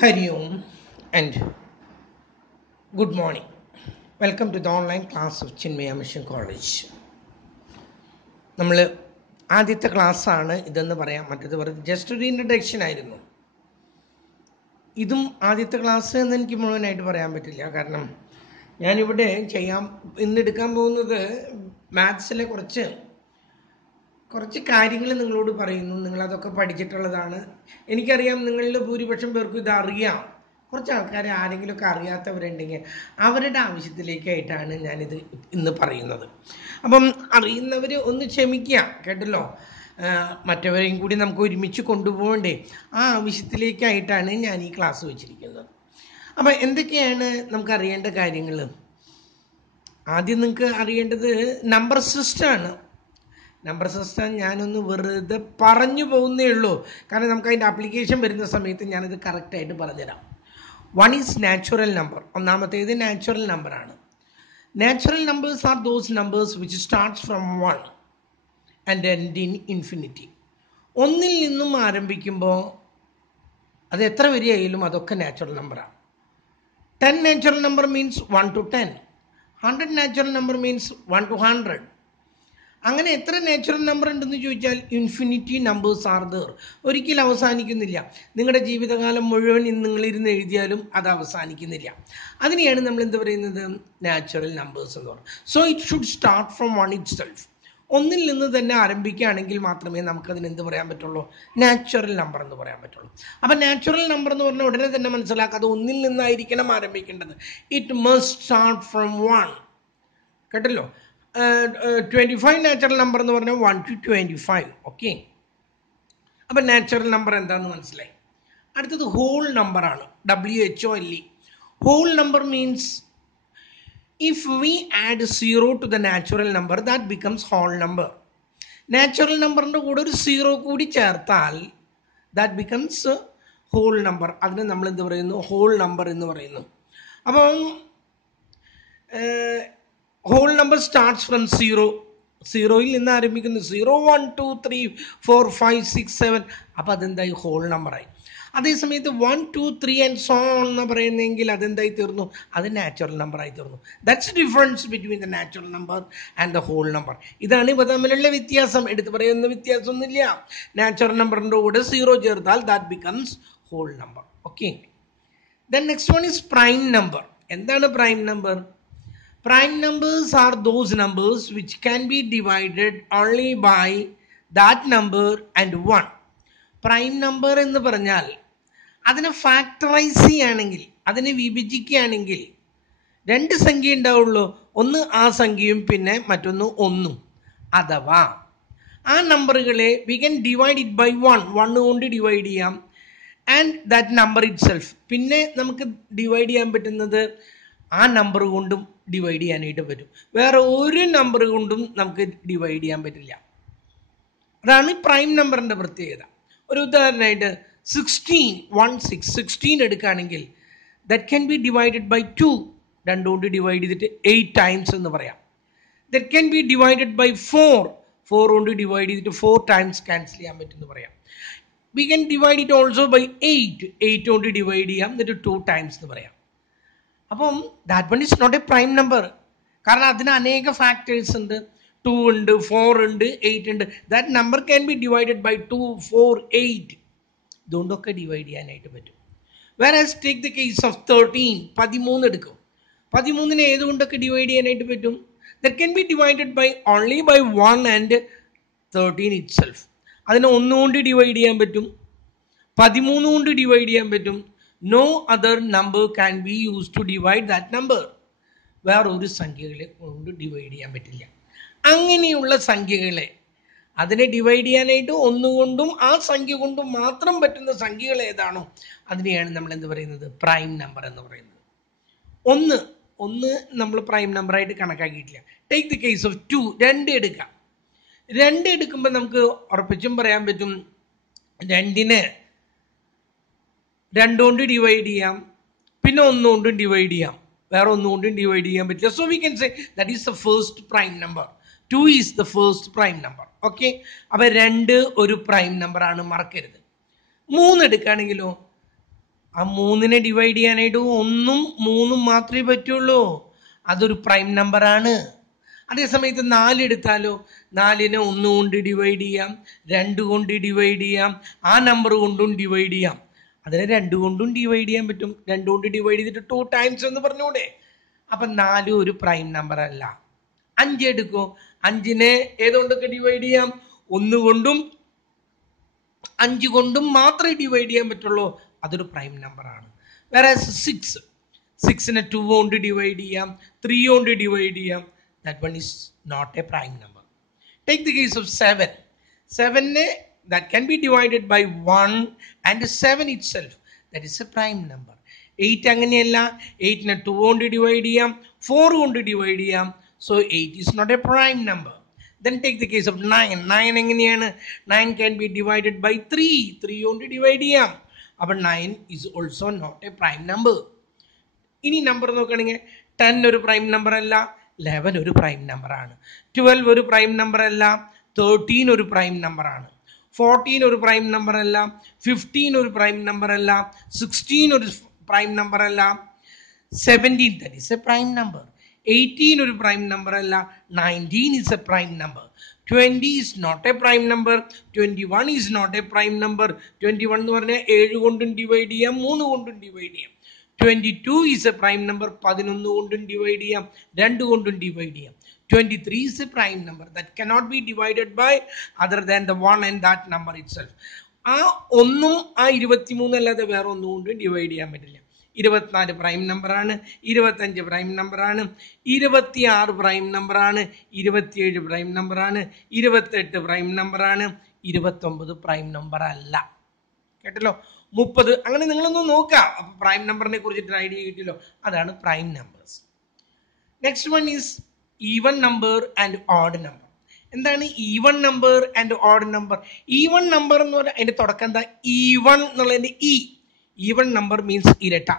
Hari Om and good morning. Welcome to the online class of Chinmaya Mission College. നമ്മൾ ആദ്യത്തെ ക്ലാസ്സാണ് ഇതെന്ന് പറയാം, മറ്റേത് പറയുന്നത് ജസ്റ്റ് ഒരു ഇൻട്രഡക്ഷൻ ആയിരുന്നു. ഇതും ആദ്യത്തെ ക്ലാസ് എന്ന് എനിക്ക് മുഴുവനായിട്ട് പറയാൻ പറ്റില്ല, കാരണം ഞാനിവിടെ ഇന്നെടുക്കാൻ പോകുന്നത് മാത്സിലെ കുറച്ച് കാര്യങ്ങൾ നിങ്ങളോട് പറയുന്നു. നിങ്ങളതൊക്കെ പഠിച്ചിട്ടുള്ളതാണ്. എനിക്കറിയാം നിങ്ങളിൽ ഭൂരിപക്ഷം പേർക്കും ഇത് അറിയാം. കുറച്ച് ആൾക്കാരെ ആരെങ്കിലുമൊക്കെ അറിയാത്തവരുണ്ടെങ്കിൽ അവരുടെ ആവശ്യത്തിലേക്കായിട്ടാണ് ഞാനിത് ഇന്ന് പറയുന്നത്. അപ്പം അറിയുന്നവർ ഒന്ന് ക്ഷമിക്കുക, കേട്ടല്ലോ. മറ്റവരെയും കൂടി നമുക്ക് ഒരുമിച്ച് കൊണ്ടുപോകണ്ടേ, ആ ആവശ്യത്തിലേക്കായിട്ടാണ് ഞാൻ ഈ ക്ലാസ് വെച്ചിരിക്കുന്നത്. അപ്പം എന്തൊക്കെയാണ് നമുക്ക് അറിയേണ്ട കാര്യങ്ങൾ? ആദ്യം നിങ്ങൾക്ക് അറിയേണ്ടത് നമ്പർ സിസ്റ്റമാണ്. നമ്പർ സിസ്റ്റം ഞാനൊന്ന് വെറുതെ പറഞ്ഞു പോകുന്നേ ഉള്ളൂ, കാരണം നമുക്ക് അതിൻ്റെ ആപ്ലിക്കേഷൻ വരുന്ന സമയത്ത് ഞാനത് കറക്റ്റായിട്ട് പറഞ്ഞുതരാം. One is natural number. ഒന്നാമത്തേത് നാച്ചുറൽ നമ്പറാണ്. Natural numbers are those numbers which starts from 1 and end in infinity. ഒന്നിൽ നിന്നും ആരംഭിക്കുമ്പോൾ അത് എത്ര വരെയായാലും അതൊക്കെ നാച്ചുറൽ നമ്പറാണ്. 10 natural number means 1 to 10. 100 natural number means 1 to 100. അങ്ങനെ എത്ര നാച്ചുറൽ നമ്പർ ഉണ്ടെന്ന് ചോദിച്ചാൽ ഇൻഫിനിറ്റി നമ്പേഴ്സ് ആർ ദർ. ഒരിക്കലും അവസാനിക്കുന്നില്ല. നിങ്ങളുടെ ജീവിതകാലം മുഴുവൻ നിങ്ങളിരുന്ന് എഴുതിയാലും അത് അവസാനിക്കുന്നില്ല. അതിനെയാണ് നമ്മൾ എന്ത് പറയുന്നത്, നാച്ചുറൽ നമ്പേഴ്സ് എന്ന് പറയുന്നത്. So it should start from 1 itself. ഒന്നിൽ നിന്ന് തന്നെ ആരംഭിക്കുകയാണെങ്കിൽ മാത്രമേ നമുക്കതിന് എന്ത് പറയാൻ പറ്റുള്ളൂ, നാച്ചുറൽ നമ്പർ എന്ന് പറയാൻ പറ്റുള്ളൂ. അപ്പം നാച്ചുറൽ നമ്പർ എന്ന് പറഞ്ഞാൽ ഉടനെ തന്നെ മനസ്സിലാക്കാതെ ഒന്നിൽ നിന്നായിരിക്കണം ആരംഭിക്കേണ്ടത്. It must start from 1. കേട്ടല്ലോ. 25 നാച്ചുറൽ നമ്പർ എന്ന് പറഞ്ഞാൽ 1 to 25. ഓക്കെ, അപ്പം നാച്ചുറൽ നമ്പർ എന്താണെന്ന് മനസ്സിലായി. അടുത്തത് ഹോൾ നമ്പറാണ്. WHOLE. Whole number means if we add 0 to the natural number, that becomes whole number. Natural നമ്പറിൻ്റെ കൂടെ ഒരു 0 കൂടി ചേർത്താൽ that becomes whole number. അതിന് നമ്മൾ എന്ത് പറയുന്നു, ഹോൾ നമ്പർ എന്ന് പറയുന്നു. അപ്പം ഹോൾ നമ്പർ സ്റ്റാർട്ട്സ് ഫ്രം 0. 0യിൽ നിന്ന് ആരംഭിക്കുന്നു. 0, 1, 2, 3, 4, 5, 6, 7. അപ്പോൾ അതെന്തായി, ഹോൾ നമ്പറായി. അതേസമയത്ത് 1, 2, 3 ആൻഡ് സോ ഓൺ എന്ന് പറയുന്നെങ്കിൽ അതെന്തായി തീർന്നു, അത് നാച്ചുറൽ നമ്പറായി തീർന്നു. That's difference between the natural number and the whole number. ഇതാണ് ഇവ തമ്മിലുള്ള വ്യത്യാസം. എടുത്ത് പറയുന്ന വ്യത്യാസമൊന്നുമില്ല. നാച്ചുറൽ നമ്പറിൻ്റെ കൂടെ 0 ചേർത്താൽ that becomes whole number. Okay, then next one is prime number. എന്താണ് prime number? Prime numbers are those numbers which can be divided only by that number and 1. Prime number എന്ന് പറഞ്ഞാൽ അതിനെ ഫാക്ടറൈസ് ചെയ്യുകയാണെങ്കിൽ, അതിനെ വിഭജിക്കുകയാണെങ്കിൽ 2 സംഖ്യ ഉണ്ടാവുള്ളൂ. ഒന്ന് ആ സംഖ്യയും പിന്നെ മറ്റൊന്ന് 1. അഥവാ ആ നമ്പറുകളെ we can divide it by 1 കൊണ്ട് ഡിവൈഡ് ചെയ്യാം. And that number itself. പിന്നെ നമുക്ക് ഡിവൈഡ് ചെയ്യാൻ പറ്റുന്നത് ആ നമ്പർ കൊണ്ടും ഡിവൈഡ് ചെയ്യാനായിട്ട് പറ്റും. വേറെ ഒരു നമ്പർ കൊണ്ടും നമുക്ക് ഡിവൈഡ് ചെയ്യാൻ പറ്റില്ല. അതാണ് പ്രൈം നമ്പറിൻ്റെ പ്രത്യേകത. ഒരു ഉദാഹരണമായിട്ട് 16 എടുക്കുകയാണെങ്കിൽ that can be divided by 2. 2 കൊണ്ട് ഡിവൈഡ് ചെയ്തിട്ട് 8 ടൈംസ് എന്ന് പറയാം. That can be divided by 4 കൊണ്ട് ഡിവൈഡ് ചെയ്തിട്ട് 4 ടൈംസ് ക്യാൻസൽ ചെയ്യാൻ പറ്റുമെന്ന് പറയാം. We can divide it also by 8 കൊണ്ട് ഡിവൈഡ് ചെയ്യാം, എന്നിട്ട് 2 ടൈംസ് എന്ന് പറയാം. അപ്പം that one is not a prime number, കാരണം അതിന് അനേക ഫാക്ടേഴ്സ് ഉണ്ട്. 2 ഉണ്ട്, 4 ഉണ്ട്, 8 ഉണ്ട്. That number can be divided by 2, 4, 8. ഇതുകൊണ്ടൊക്കെ ഡിവൈഡ് ചെയ്യാനായിട്ട് പറ്റും. വേറെസ് ടേക്ക് ദ കേസ് ഓഫ് 13 എടുക്കും. 13നെ ഏതുകൊണ്ടൊക്കെ ഡിവൈഡ് ചെയ്യാനായിട്ട് പറ്റും? That can be divided by only by 1 and 13 itself. അതിനെ 1 കൊണ്ട് ഡിവൈഡ് ചെയ്യാൻ പറ്റും, 13 കൊണ്ട് ഡിവൈഡ് ചെയ്യാൻ പറ്റും. No other number can be used to divide that number. വേറെ ഒരു സംഖ്യകളെ കൊണ്ട് ഡിവൈഡ് ചെയ്യാൻ പറ്റില്ല. അങ്ങനെയുള്ള സംഖ്യകളെ അതിനെ ഡിവൈഡ് ചെയ്യാനായിട്ട് 1 കൊണ്ടും ആ സംഖ്യ കൊണ്ടും മാത്രം പറ്റുന്ന സംഖ്യകൾ ഏതാണോ അതിനെയാണ് നമ്മൾ എന്ത് പറയുന്നത്, പ്രൈം നമ്പർ എന്ന് പറയുന്നത്. 1 നമ്മൾ പ്രൈം നമ്പറായിട്ട് കണക്കാക്കിയിട്ടില്ല. Take the case of 2. 2 എടുക്കാം. 2 എടുക്കുമ്പോൾ നമുക്ക് ഉറപ്പിച്ചും പറയാൻ പറ്റും 2നെ 2 കൊണ്ട് ഡിവൈഡ് ചെയ്യാം, പിന്നെ 1 കൊണ്ടും ഡിവൈഡ് ചെയ്യാം, വേറെ 1 കൊണ്ടും ഡിവൈഡ് ചെയ്യാൻ പറ്റില്ല. So we can say that is the first prime number. 2 is the first prime number. Okay, അപ്പം 2 ഒരു പ്രൈം നമ്പറാണ്, മറക്കരുത്. 3 എടുക്കുകയാണെങ്കിലോ ആ 3നെ ഡിവൈഡ് ചെയ്യാനായിട്ട് 1ഉം 3ഉം മാത്രമേ പറ്റുള്ളൂ. അതൊരു പ്രൈം നമ്പറാണ്. അതേസമയത്ത് 4 എടുത്താലോ, 4നെ 1 കൊണ്ട് ഡിവൈഡ് ചെയ്യാം, 2 കൊണ്ട് ഡിവൈഡ് ചെയ്യാം, ആ നമ്പർ കൊണ്ടും ഡിവൈഡ് ചെയ്യാം. അതിനെ 2 കൊണ്ടും ഡിവൈഡ് ചെയ്യാൻ പറ്റും. 2 കൊണ്ട് ഡിവൈഡ് ചെയ്തിട്ട് 2 ടൈംസ് എന്ന് പറഞ്ഞൂടെ. അപ്പൊ 4 ഒരു പ്രൈം നമ്പർ അല്ല. 5 എടുക്കോ, 5നെ ഏതുകൊണ്ടൊക്കെ ഡിവൈഡ് ചെയ്യാം, 1 കൊണ്ടും 5 കൊണ്ടും മാത്രമേ ഡിവൈഡ് ചെയ്യാൻ പറ്റുള്ളൂ. അതൊരു പ്രൈം നമ്പറാണ്. വേറെ 6നെ 2 കൊണ്ട് ഡിവൈഡ് ചെയ്യാം, 3 കൊണ്ട് ഡിവൈഡ് ചെയ്യാം. That one is not a prime number. Take the case of 7. 7 that can be divided by 1 and 7 itself. That is a prime number. 8 അങ്ങനെയല്ല. 8നെ 2 കൊണ്ട് ഡിവൈഡ് ചെയ്യാം, 4 കൊണ്ട് ഡിവൈഡ് ചെയ്യാം. So 8 is not a prime number. Then take the case of 9. 9 എങ്ങനെയാണ്? 9 can be divided by 3. 3 കൊണ്ട് ഡിവൈഡ് ചെയ്യാം. അപ്പോൾ 9 is also not a prime number. ഇനി നമ്പർ നോക്കുകയാണെങ്കിൽ 10 ഒരു പ്രൈം നമ്പർ അല്ല, 11 ഒരു പ്രൈം നമ്പറാണ്, 12 ഒരു പ്രൈം നമ്പർ അല്ല, 13 ഒരു പ്രൈം നമ്പറാണ്, 14 ഒരു പ്രൈം നമ്പർ അല്ല, 15 ഒരു പ്രൈം നമ്പർ അല്ല, 16 ഒരു പ്രൈം നമ്പർ അല്ല, 17 that is a prime number, 18 ഒരു പ്രൈം നമ്പർ അല്ല, 19 is a prime number, 20 is not a prime number, 21 is not a prime number. 21 എന്ന് പറഞ്ഞാൽ 7 കൊണ്ടും ഡിവൈഡ് ചെയ്യാം, 3 കൊണ്ടും ഡിവൈഡ് ചെയ്യാം. 22 is a prime number. 11 കൊണ്ടും ഡിവൈഡ് ചെയ്യാം, 2 കൊണ്ടും ഡിവൈഡ് ചെയ്യാം. 23 is a prime number that cannot be divided by other than the one and that number itself. ആ ഒന്നും ആ 23 അല്ലാതെ വേറെ ഒന്നും കൊണ്ടും ഡിവൈഡ് ചെയ്യാൻ പറ്റില്ല. 24 പ്രൈം നമ്പറാണ്, 25 പ്രൈം നമ്പറാണ്, 26 പ്രൈം നമ്പറാണ്, 27 പ്രൈം നമ്പറാണ്, 28 പ്രൈം നമ്പറാണ്, 29 പ്രൈം നമ്പർ അല്ല. കേട്ടല്ലോ? 30 അങ്ങനെ നിങ്ങളൊന്ന് നോക്കാം. അപ്പൊ പ്രൈം നമ്പറിനെ കുറിച്ചിട്ട് ഐഡിയ കിട്ടിയല്ലോ. അതാണ് prime numbers. Next one is even number and odd number. എന്താണ് even number and odd number? Even number എന്ന് പറഞ്ഞാൽ അതിന്റെ തുടക്കം എന്താ? ഈവൺ എന്നുള്ളതിന്റെ ഇ. ഈവൻ നമ്പർ മീൻസ് ഇരട്ട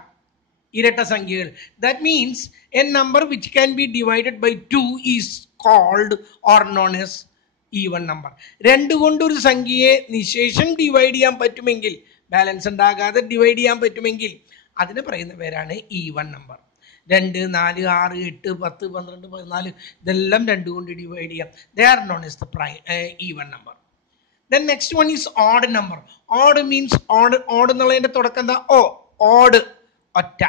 സംഖ്യകൾ. That means a number which can be divided by 2 is called or known as even number. 2 കൊണ്ട് ഒരു സംഖ്യയെ നിശേഷം ഡിവൈഡ് ചെയ്യാൻ പറ്റുമെങ്കിൽ, ബാലൻസ് ഉണ്ടാകാതെ ഡിവൈഡ് ചെയ്യാൻ പറ്റുമെങ്കിൽ അതിന് പറയുന്ന പേരാണ് ഈവൻ നമ്പർ. 2, 4, 6, 8, 10, 12, 14 ഇതെല്ലാം 2 കൊണ്ട് ഡിവൈഡ് ചെയ്യാം. They are known as the even number. Then next one is odd number. Odd means odd എന്നുള്ളതിന്റെ തുടക്കം എന്താ? ഓ. ഓഡ് ഒറ്റ.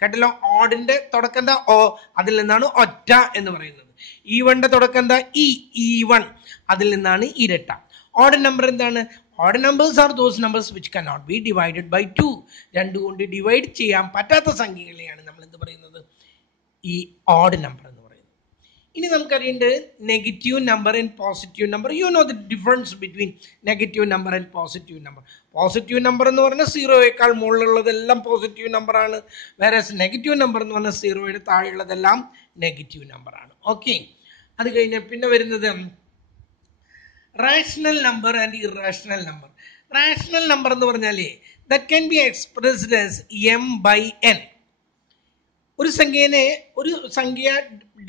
കേട്ടല്ലോ? ഓഡിന്റെ തുടക്കം എന്താ? ഓ. അതിൽ നിന്നാണ് ഒറ്റ എന്ന് പറയുന്നത്. ഈവന്റെ തുടക്കം എന്താ? ഇ. ഈവൺ. അതിൽ നിന്നാണ് ഇരട്ട. ഓഡ് നമ്പർ എന്താണ്? Odd numbers are those numbers which cannot be divided by 2. 2 കൊണ്ട് ഡിവൈഡ് ചെയ്യാൻ പറ്റാത്ത സംഖ്യകളെയാണ് നമ്മൾ എന്ത് പറയുന്നത്? ഈ ഓഡ് നമ്പർ എന്ന് പറയുന്നത്. ഇനി നമുക്കറിയേണ്ടത് negative number and positive number. You know the difference between negative number and positive number. Positive number എന്ന് പറഞ്ഞാൽ 0യേക്കാൾ മുകളിലുള്ളതെല്ലാം പോസിറ്റീവ് നമ്പറാണ്. വേറെ നെഗറ്റീവ് നമ്പർ എന്ന് പറഞ്ഞാൽ 0യുടെ താഴെയുള്ളതെല്ലാം നെഗറ്റീവ് നമ്പറാണ്. ഓക്കെ. അത് കഴിഞ്ഞ് പിന്നെ വരുന്നത് rational number and irrational number. Rational number എന്ന് പറഞ്ഞാലേ that can be expressed as m/n. ഒരു സംഖ്യ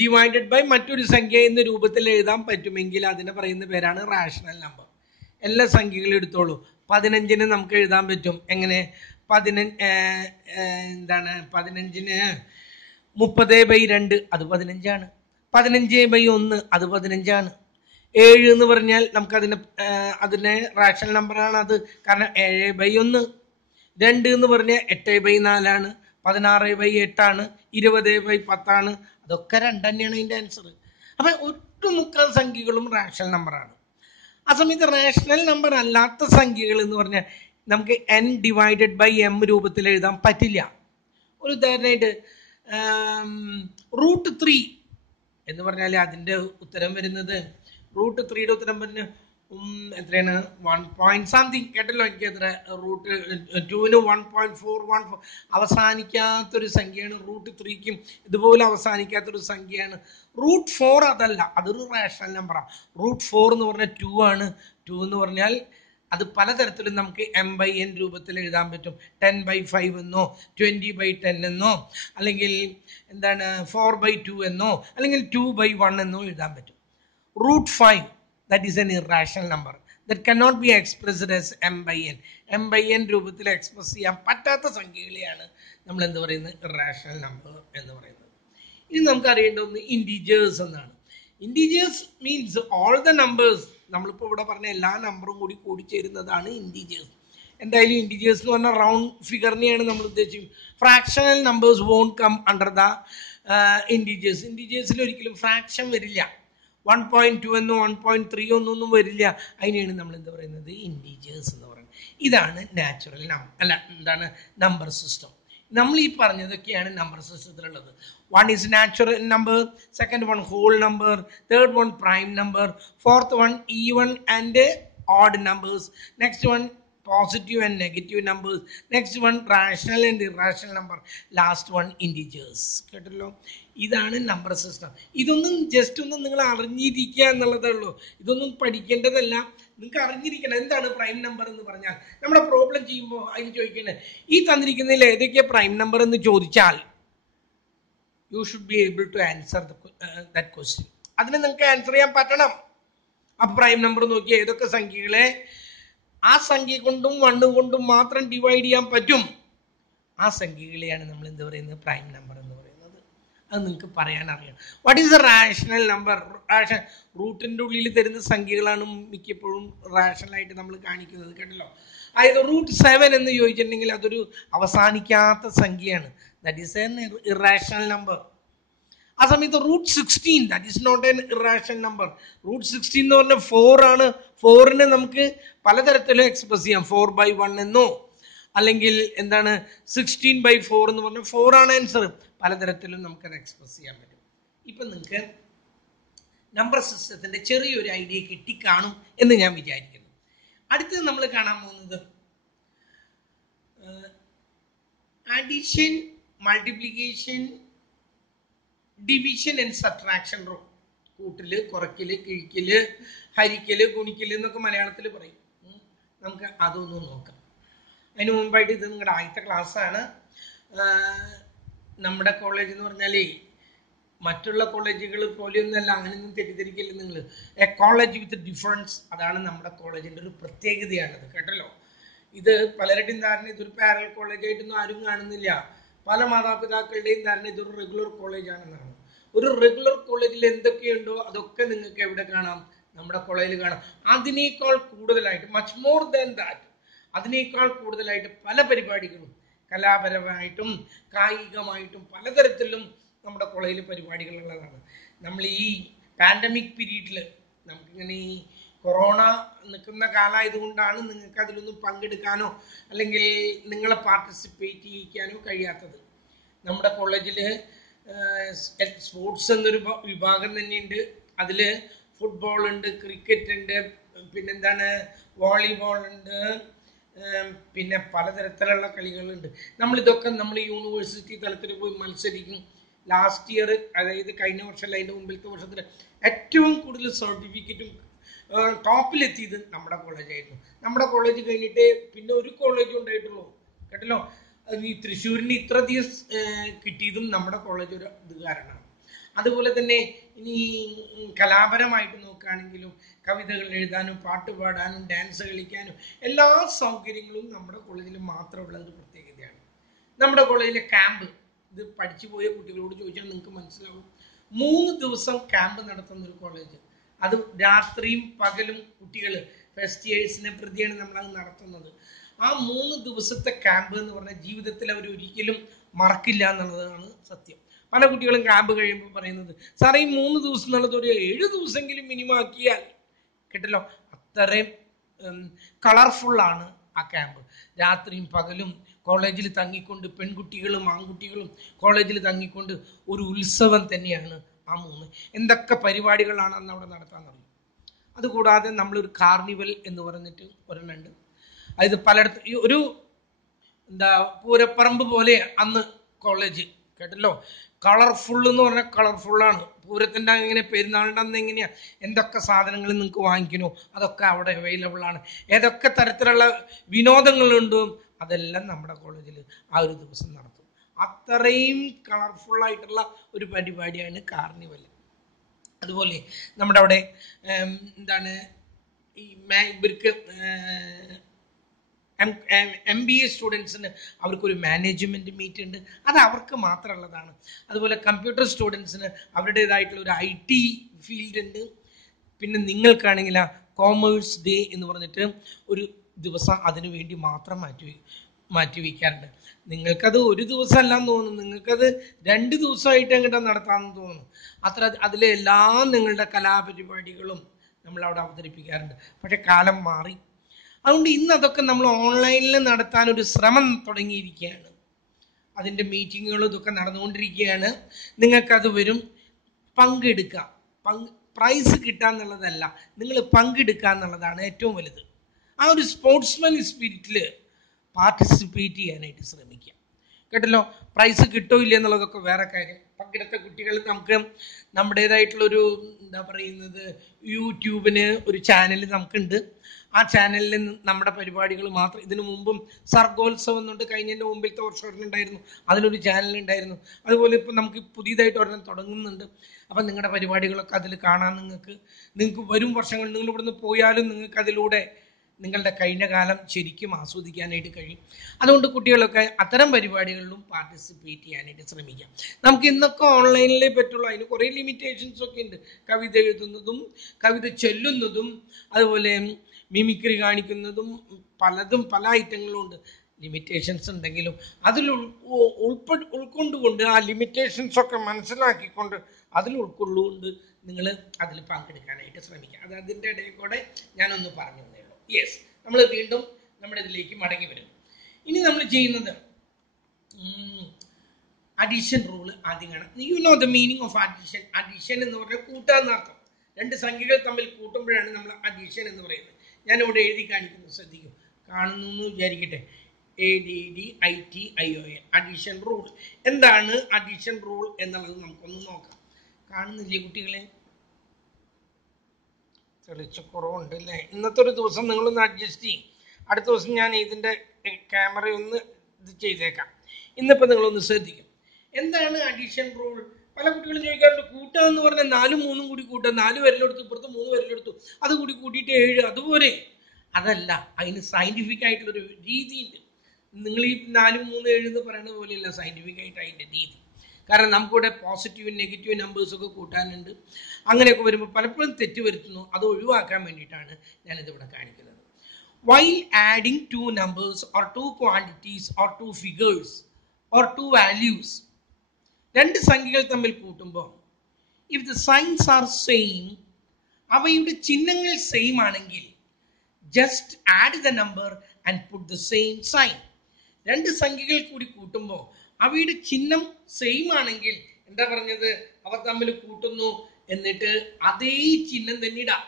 ഡിവൈഡഡ് ബൈ മറ്റൊരു സംഖ്യ എന്ന രൂപത്തിൽ എഴുതാൻ പറ്റുമെങ്കിൽ അതിനെ പറയുന്ന പേരാണ് റാഷണൽ നമ്പർ. എല്ലാ സംഖ്യകളും എടുത്തോളൂ. 15ന് നമുക്ക് എഴുതാൻ പറ്റും. എങ്ങനെ? 15ന് 30/2 അത് 15ആണ്. 15/1 അത് 15ആണ്. 7 എന്ന് പറഞ്ഞാൽ നമുക്ക് അതിനെ റാഷണൽ നമ്പറാണ് അത്. കാരണം 7/1. 2 എന്ന് പറഞ്ഞാൽ 8/4 ആണ്, 16/8 20/10. അതൊക്കെ 2 തന്നെയാണ് അതിൻ്റെ ആൻസർ. അപ്പം ഒട്ടുമുക്കാൽ സംഖ്യകളും റാഷണൽ നമ്പറാണ്. ആ സമയത്ത് റാഷണൽ നമ്പർ അല്ലാത്ത സംഖ്യകൾ എന്ന് പറഞ്ഞാൽ നമുക്ക് n/m രൂപത്തിൽ എഴുതാൻ പറ്റില്ല. ഒരു ഉദാഹരണമായിട്ട് √3 എന്ന് പറഞ്ഞാൽ അതിൻ്റെ ഉത്തരം വരുന്നത് √3യുടെ ഉത്തരം പറഞ്ഞ് എത്രയാണ്? 1. കേട്ടല്ലോ? എനിക്ക് എത്ര? √2ന് 1.414 അവസാനിക്കാത്തൊരു സംഖ്യയാണ്. √3ക്കും ഇതുപോലെ അവസാനിക്കാത്തൊരു സംഖ്യയാണ്. √4 അതല്ല, അതൊരു റാഷണൽ നമ്പറാണ്. √4 എന്ന് പറഞ്ഞാൽ 2 ആണ്. 2 എന്ന് പറഞ്ഞാൽ അത് പലതരത്തിലും നമുക്ക് m/n രൂപത്തിൽ എഴുതാൻ പറ്റും. 10/5 എന്നോ 20/10 എന്നോ അല്ലെങ്കിൽ 4/2 എന്നോ അല്ലെങ്കിൽ 2/1 എന്നോ എഴുതാൻ പറ്റും. √5 that is an irrational number. that cannot be expressed as m by n. m by n രൂപത്തിൽ എക്സ്പ്രസ് ചെയ്യാൻ പറ്റാത്ത സംഖ്യകളെയാണ് നമ്മൾ എന്ത് പറയുന്നത്, ഇറാഷണൽ നമ്പർ എന്ന് പറയുന്നത്. ഇനി നമുക്ക് അറിയേണ്ട ഒന്ന് ഇൻറ്റീജേഴ്സ് എന്നാണ്. Integers means all the numbers, നമ്മളിപ്പോൾ ഇവിടെ പറഞ്ഞ എല്ലാ നമ്പറും കൂടി കൂടിച്ചേരുന്നതാണ് ഇൻറ്റീജേഴ്സ്. എന്തായാലും ഇൻറ്റീജേഴ്സ് എന്ന് പറഞ്ഞാൽ റൗണ്ട് ഫിഗറിനെയാണ് നമ്മൾ ഉദ്ദേശിക്കുന്നത്. Fractional numbers won't come under the integers. ഇൻറ്റീജേഴ്സിൽ ഒരിക്കലും ഫ്രാക്ഷൻ വരില്ല. 1.2 എന്നോ 1.3 ഒന്നും വരില്ല. അതിനെയാണ് നമ്മൾ എന്ത് പറയുന്നത്, ഇൻറ്റീജേഴ്സ് എന്ന് പറയുന്നത്. ഇതാണ് നാച്ചുറൽ നമ്പർ സിസ്റ്റം. നമ്മൾ ഈ പറഞ്ഞതൊക്കെയാണ് number സിസ്റ്റത്തിലുള്ളത്. 1 is natural number, second one whole number, third one prime number, fourth one even and odd numbers, next one positive and negative numbers, next one rational and irrational number, last one integers. കേട്ടല്ലോ, ഇതാണ് number system. ഇതൊന്നും just ഒന്നും നിങ്ങൾ അറിഞ്ഞിരിക്കുക എന്നുള്ളതേ ഉള്ളൂ. ഇതൊന്നും പഠിക്കേണ്ടതല്ല, നിങ്ങൾക്ക് അറിഞ്ഞിരിക്കണം. എന്താണ് പ്രൈം നമ്പർ എന്ന് പറഞ്ഞാൽ, നമ്മുടെ പ്രോബ്ലം ചെയ്യുമ്പോൾ അതിന് ചോദിക്കുന്നത് ഈ തന്നിരിക്കുന്നതിൽ ഏതൊക്കെയാ പ്രൈം നമ്പർ എന്ന് ചോദിച്ചാൽ you should be able to answer that question. അതിന് നിങ്ങൾക്ക് ആൻസർ ചെയ്യാൻ പറ്റണം. അപ്പൊ പ്രൈം നമ്പർ നോക്കി ഏതൊക്കെ സംഖ്യകളെ ആ സംഖ്യ കൊണ്ടും 1 കൊണ്ടും മാത്രം ഡിവൈഡ് ചെയ്യാൻ പറ്റും, ആ സംഖ്യകളെയാണ് നമ്മൾ എന്ത് പറയുന്നത്, പ്രൈം നമ്പർ എന്ന് പറയുന്നത്. അത് നിങ്ങൾക്ക് പറയാൻ അറിയാം. What is a rational number? റൂട്ടിൻ്റെ ഉള്ളിൽ തരുന്ന സംഖ്യകളാണ് മിക്കപ്പോഴും റാഷണലായിട്ട് നമ്മൾ കാണിക്കുന്നത്. കേട്ടല്ലോ, അതായത് √7 എന്ന് ചോദിച്ചിട്ടുണ്ടെങ്കിൽ അതൊരു അവസാനിക്കാത്ത സംഖ്യയാണ്. That is an irrational number. ആ സമയത്ത് √16 that is not an irrational number. √16 എന്ന് പറഞ്ഞാൽ 4 ആണ്. 4നെ നമുക്ക് പലതരത്തിലും എക്സ്പ്രസ് ചെയ്യാം. 4/1 എന്നോ അല്ലെങ്കിൽ എന്താണ് 16/4 എന്ന് പറഞ്ഞാൽ 4 ആണ് ആൻസർ. പലതരത്തിലും നമുക്കത് എക്സ്പ്രസ് ചെയ്യാൻ പറ്റും. ഇപ്പം നിങ്ങൾക്ക് നമ്പർ സിസ്റ്റത്തിന്റെ ചെറിയൊരു ഐഡിയ കിട്ടിക്കാണും എന്ന് ഞാൻ വിചാരിക്കുന്നു. അടുത്തത് നമ്മൾ കാണാൻ പോകുന്നത് addition, multiplication, division and subtraction rule. കൂട്ടല്, കുറയ്ക്കല്, കിഴിക്കല്, ഹരിക്കല്, ഗുണിക്കല് എന്നൊക്കെ മലയാളത്തിൽ പറയും. നമുക്ക് അതൊന്നും നോക്കാം. അതിന് മുമ്പായിട്ട് ഇത് നിങ്ങളുടെ ആദ്യത്തെ ക്ലാസ്സാണ്. നമ്മുടെ കോളേജ് എന്ന് പറഞ്ഞാലേ മറ്റുള്ള കോളേജുകൾ പോലെയൊന്നല്ല, അങ്ങനെയൊന്നും തെറ്റിദ്ധരിക്കില്ല നിങ്ങൾ. എ കോളേജ് വിത്ത് ഡിഫറൻസ്, അതാണ് നമ്മുടെ കോളേജിൻ്റെ ഒരു പ്രത്യേകതയാണത്. കേട്ടല്ലോ, ഇത് പലരുടെയും ധാരണ ഇതൊരു പാരലൽ കോളേജായിട്ടൊന്നും ആരും കാണുന്നില്ല. പല മാതാപിതാക്കളുടെയും ധാരണ ഇതൊരു റെഗുലർ കോളേജാണെന്നാണ്. ഒരു റെഗുലർ കോളേജിൽ എന്തൊക്കെയുണ്ടോ അതൊക്കെ നിങ്ങൾക്ക് എവിടെ കാണാം, നമ്മുടെ കോളേജിൽ കാണാം. അതിനേക്കാൾ കൂടുതലായിട്ട്, മച്ച് മോർ ദാൻ ദാറ്റ്, അതിനേക്കാൾ കൂടുതലായിട്ട് പല പരിപാടികളും കലാപരമായിട്ടും കായികമായിട്ടും പലതരത്തിലും നമ്മുടെ കോളേജിൽ പരിപാടികളുള്ളതാണ്. നമ്മൾ ഈ പാൻഡമിക് പീരീഡിൽ നമുക്കിങ്ങനെ ഈ കൊറോണ നിൽക്കുന്ന കാലമായതുകൊണ്ടാണ് നിങ്ങൾക്ക് അതിലൊന്നും പങ്കെടുക്കാനോ അല്ലെങ്കിൽ നിങ്ങളെ പാർട്ടിസിപ്പേറ്റ് ചെയ്യിക്കാനോ കഴിയാത്തത്. നമ്മുടെ കോളേജിൽ സ്പോർട്സ് എന്നൊരു വിഭാഗം തന്നെയുണ്ട്. അതിൽ ഫുട്ബോൾ ഉണ്ട്, ക്രിക്കറ്റ് ഉണ്ട്, പിന്നെന്താണ് വോളിബോൾ ഉണ്ട്, പിന്നെ പലതരത്തിലുള്ള കളികളുണ്ട്. നമ്മളിതൊക്കെ നമ്മൾ യൂണിവേഴ്സിറ്റി തലത്തിൽ പോയി മത്സരിക്കും. ലാസ്റ്റ് ഇയർ, അതായത് കഴിഞ്ഞ വർഷം അതിൻ്റെ മുമ്പിലത്തെ വർഷത്തിൽ ഏറ്റവും കൂടുതൽ സർട്ടിഫിക്കറ്റും ടോപ്പിലെത്തിയത് നമ്മുടെ കോളേജായിരുന്നു. നമ്മുടെ കോളേജ് കഴിഞ്ഞിട്ട് പിന്നെ ഒരു കോളേജും ഉണ്ടായിട്ടുള്ളൂ. കേട്ടല്ലോ, ഈ തൃശ്ശൂരിന് ഇത്രയധികം കിട്ടിയതും നമ്മുടെ കോളേജ് ഒരു ഇത് കാരണമാണ്. അതുപോലെ തന്നെ ഇനി കലാപരമായിട്ട് നോക്കുകയാണെങ്കിലും കവിതകൾ എഴുതാനും പാട്ട് പാടാനും ഡാൻസ് കളിക്കാനും എല്ലാ സൗകര്യങ്ങളും നമ്മുടെ കോളേജിൽ മാത്രമുള്ള ഒരു പ്രത്യേകതയാണ്. നമ്മുടെ കോളേജിലെ ക്യാമ്പ്, ഇത് പഠിച്ചു പോയ കുട്ടികളോട് ചോദിച്ചാൽ നിങ്ങൾക്ക് മനസ്സിലാവും. 3 ദിവസം ക്യാമ്പ് നടത്തുന്ന ഒരു കോളേജ്. അത് രാത്രിയും പകലും കുട്ടികൾ ഫസ്റ്റ് ഇയേഴ്സിനെ പ്രതിയാണ് നമ്മളത് നടത്തുന്നത്. ആ 3 ദിവസത്തെ ക്യാമ്പ് എന്ന് പറഞ്ഞാൽ ജീവിതത്തിൽ അവർ ഒരിക്കലും മറക്കില്ല എന്നുള്ളതാണ് സത്യം. പല കുട്ടികളും ക്യാമ്പ് കഴിയുമ്പോൾ പറയുന്നത്, സാറേ ഈ 3 ദിവസം എന്നുള്ളത് ഒരു 7 ദിവസമെങ്കിലും മിനിമം ആക്കിയാൽ. കേട്ടല്ലോ, അത്രയും കളർഫുള്ളാണ് ആ ക്യാമ്പ്. രാത്രിയും പകലും കോളേജിൽ തങ്ങിക്കൊണ്ട് പെൺകുട്ടികളും ആൺകുട്ടികളും കോളേജിൽ തങ്ങിക്കൊണ്ട് ഒരു ഉത്സവം തന്നെയാണ് ആ 3. എന്തൊക്കെ പരിപാടികളാണ് അന്ന് അവിടെ നടത്താൻ തുടങ്ങി. അതുകൂടാതെ നമ്മളൊരു കാർണിവൽ എന്ന് പറഞ്ഞിട്ട് ഒരെണ്ണുണ്ട്. അതായത് പലയിടത്തും ഒരു പൂരപ്പറമ്പ് പോലെ അന്ന് കോളേജ്. കേട്ടല്ലോ, കളർഫുൾ എന്ന് പറഞ്ഞാൽ കളർഫുള്ളാണ്. പൂരത്തിൻ്റെ ഇങ്ങനെ പെരുന്നാളിൻ്റെ അന്ന് എങ്ങനെയാ എന്തൊക്കെ സാധനങ്ങൾ നിങ്ങൾക്ക് വാങ്ങിക്കണോ അതൊക്കെ അവിടെ അവൈലബിൾ ആണ്. ഏതൊക്കെ തരത്തിലുള്ള വിനോദങ്ങളുണ്ടോ അതെല്ലാം നമ്മുടെ കോളേജിൽ ആ ഒരു ദിവസം നടത്തും. അത്രയും കളർഫുള്ളായിട്ടുള്ള ഒരു പരിപാടിയാണ് കാർണിവൽ. അതുപോലെ നമ്മുടെ അവിടെ ഇവർക്ക് MBA സ്റ്റുഡൻസിന് അവർക്കൊരു മാനേജ്മെന്റ് മീറ്റ് ഉണ്ട്, അത് അവർക്ക് മാത്രമുള്ളതാണ്. അതുപോലെ കമ്പ്യൂട്ടർ സ്റ്റുഡൻസിന് അവരുടേതായിട്ടുള്ള ഒരു IT ഫീൽഡ് ഉണ്ട്. പിന്നെ നിങ്ങൾക്കാണെങ്കിൽ കോമേഴ്സ് ഡേ എന്ന് പറഞ്ഞിട്ട് ഒരു ദിവസം അതിനു വേണ്ടി മാത്രം മാറ്റി വയ്ക്കാറുണ്ട്. നിങ്ങൾക്കത് ഒരു ദിവസം അല്ലാന്ന് തോന്നുന്നു, നിങ്ങൾക്കത് 2 ദിവസമായിട്ട് അങ്ങോട്ട് നടത്താമെന്ന് തോന്നുന്നു. അതിലെ എല്ലാ നിങ്ങളുടെ കലാപരിപാടികളും നമ്മൾ അവിടെ അവതരിപ്പിക്കാറുണ്ട്. പക്ഷെ കാലം മാറി. അതുകൊണ്ട് ഇന്ന് അതൊക്കെ നമ്മൾ ഓൺലൈനിൽ നടത്താൻ ഒരു ശ്രമം തുടങ്ങിയിരിക്കുകയാണ്. അതിൻ്റെ മീറ്റിങ്ങുകളും ഇതൊക്കെ നടന്നുകൊണ്ടിരിക്കുകയാണ്. നിങ്ങൾക്കത് വരും, പങ്കെടുക്കാം. പ്രൈസ് കിട്ടുക എന്നുള്ളതല്ല, നിങ്ങൾ പങ്കെടുക്കുക എന്നുള്ളതാണ് ഏറ്റവും വലുത്. ആ ഒരു സ്പോർട്സ്മാൻ സ്പിരിറ്റിൽ പാർട്ടിസിപ്പേറ്റ് ചെയ്യാനായിട്ട് ശ്രമിക്കുക. കേട്ടല്ലോ, പ്രൈസ് കിട്ടോ ഇല്ല എന്നുള്ളതൊക്കെ വേറെ കാര്യം. പങ്കെടുത്ത കുട്ടികൾ നമുക്ക് നമ്മുടേതായിട്ടുള്ളൊരു എന്താ പറയുന്നത്, യൂട്യൂബിന് ഒരു ചാനൽ നമുക്കുണ്ട്. ആ ചാനലിൽ നമ്മുടെ പരിപാടികൾ മാത്രം, ഇതിനു മുമ്പും സർഗോത്സവം എന്നുണ്ട്, കഴിഞ്ഞതിൻ്റെ മുമ്പിലത്തെ വർഷത്തിലുണ്ടായിരുന്നു, അതിനൊരു ചാനലുണ്ടായിരുന്നു. അതുപോലെ ഇപ്പം നമുക്ക് പുതിയതായിട്ട് ഒരെണ്ണം തുടങ്ങുന്നുണ്ട്. അപ്പം നിങ്ങളുടെ പരിപാടികളൊക്കെ അതിൽ കാണാൻ നിങ്ങൾക്ക് വരും വർഷങ്ങൾ നിങ്ങൾ ഇവിടുന്ന് പോയാലും നിങ്ങൾക്ക് അതിലൂടെ നിങ്ങളുടെ കഴിഞ്ഞ കാലം ശരിക്കും ആസ്വദിക്കാനായിട്ട് കഴിയും. അതുകൊണ്ട് കുട്ടികളൊക്കെ അത്തരം പരിപാടികളിലും പാർട്ടിസിപ്പേറ്റ് ചെയ്യാനായിട്ട് ശ്രമിക്കാം. നമുക്ക് ഇന്നൊക്കെ ഓൺലൈനിലേ പറ്റുള്ളൂ. അതിന് കുറേ ലിമിറ്റേഷൻസ് ഒക്കെ ഉണ്ട്. കവിത എഴുതുന്നതും കവിത ചൊല്ലുന്നതും അതുപോലെ മിമിക്രി കാണിക്കുന്നതും പലതും പല ഐറ്റങ്ങളും ഉണ്ട്. ലിമിറ്റേഷൻസ് ഉണ്ടെങ്കിലും അതിൽ ഉൾക്കൊണ്ടുകൊണ്ട് ആ ലിമിറ്റേഷൻസ് ഒക്കെ മനസ്സിലാക്കിക്കൊണ്ട് അതിൽ ഉൾക്കൊള്ളുകൊണ്ട് നിങ്ങൾ അതിൽ പങ്കെടുക്കാനായിട്ട് ശ്രമിക്കുക. അത് അതിൻ്റെ ഇടയിൽ കൂടെ ഞാനൊന്ന് പറഞ്ഞു തന്നേ ഉള്ളൂ. യെസ്, നമ്മൾ വീണ്ടും നമ്മുടെ ഇതിലേക്ക് മടങ്ങി വരും. ഇനി നമ്മൾ ചെയ്യുന്നത് അഡീഷൻ റൂൾ ആദ്യം കാണാം. You know the meaning of addition. Addition എന്ന് പറഞ്ഞാൽ കൂട്ടാന്നർത്ഥം. 2 സംഖ്യകൾ തമ്മിൽ കൂട്ടുമ്പോഴാണ് നമ്മൾ അഡീഷൻ എന്ന് പറയുന്നത്. ഞാനിവിടെ എഴുതി കാണിക്കുന്നു, ശ്രദ്ധിക്കും. കാണുന്നു എന്ന് വിചാരിക്കട്ടെ. ADDITION, addition rule. എന്താണ് അഡീഷൻ റൂൾ എന്നുള്ളത് നമുക്കൊന്ന് നോക്കാം. കാണുന്നില്ലേ കുട്ടികളെ? തെളിച്ചക്കുറവുണ്ട് അല്ലേ? ഇന്നത്തെ ഒരു ദിവസം നിങ്ങളൊന്ന് അഡ്ജസ്റ്റ് ചെയ്യും. അടുത്ത ദിവസം ഞാൻ ഇതിൻ്റെ ക്യാമറയൊന്ന് ഇത് ചെയ്തേക്കാം. ഇന്നിപ്പോൾ നിങ്ങളൊന്ന് ശ്രദ്ധിക്കും. എന്താണ് അഡീഷൻ റൂൾ? പല കുട്ടികളും ചോദിക്കാറുണ്ട്, കൂട്ടുക എന്ന് പറഞ്ഞാൽ 4 3 കൂടി കൂട്ടുക, 4 വിരലെടുത്തു, ഇപ്പുറത്ത് 3 വിരലെടുത്തു, അത് കൂടി കൂട്ടിയിട്ട് 7, അതുപോലെ. അതല്ല, അതിന് സയൻറ്റിഫിക് ആയിട്ടുള്ളൊരു രീതിയുണ്ട്. നിങ്ങൾ ഈ 4 3 7 എന്ന് പറയുന്നത് പോലെയല്ല സയൻറ്റിഫിക് ആയിട്ട് അതിൻ്റെ രീതി. കാരണം നമുക്കിവിടെ പോസിറ്റീവ് നെഗറ്റീവ് നമ്പേഴ്സൊക്കെ കൂട്ടാനുണ്ട്. അങ്ങനെയൊക്കെ വരുമ്പോൾ പലപ്പോഴും തെറ്റ് വരുത്തുന്നു. അത് ഒഴിവാക്കാൻ വേണ്ടിയിട്ടാണ് ഞാനിതിവിടെ കാണിക്കുന്നത്. While adding 2 numbers or 2 quantities or 2 figures or 2 values, 2 സംഖ്യകൾ തമ്മിൽ കൂട്ടുമ്പോൾ if the signs are same, അവയുടെ ചിഹ്നങ്ങൾ സെയിം ആണെങ്കിൽ just add the number and put the same sign. 2 സംഖ്യകൾ കൂടി കൂട്ടുമ്പോൾ അവയുടെ ചിഹ്നം സെയിം ആണെങ്കിൽ എന്താ പറഞ്ഞത്? അവ തമ്മിൽ കൂട്ടുന്നു, എന്നിട്ട് അതേ ചിഹ്നം തന്നെ ഇടാം.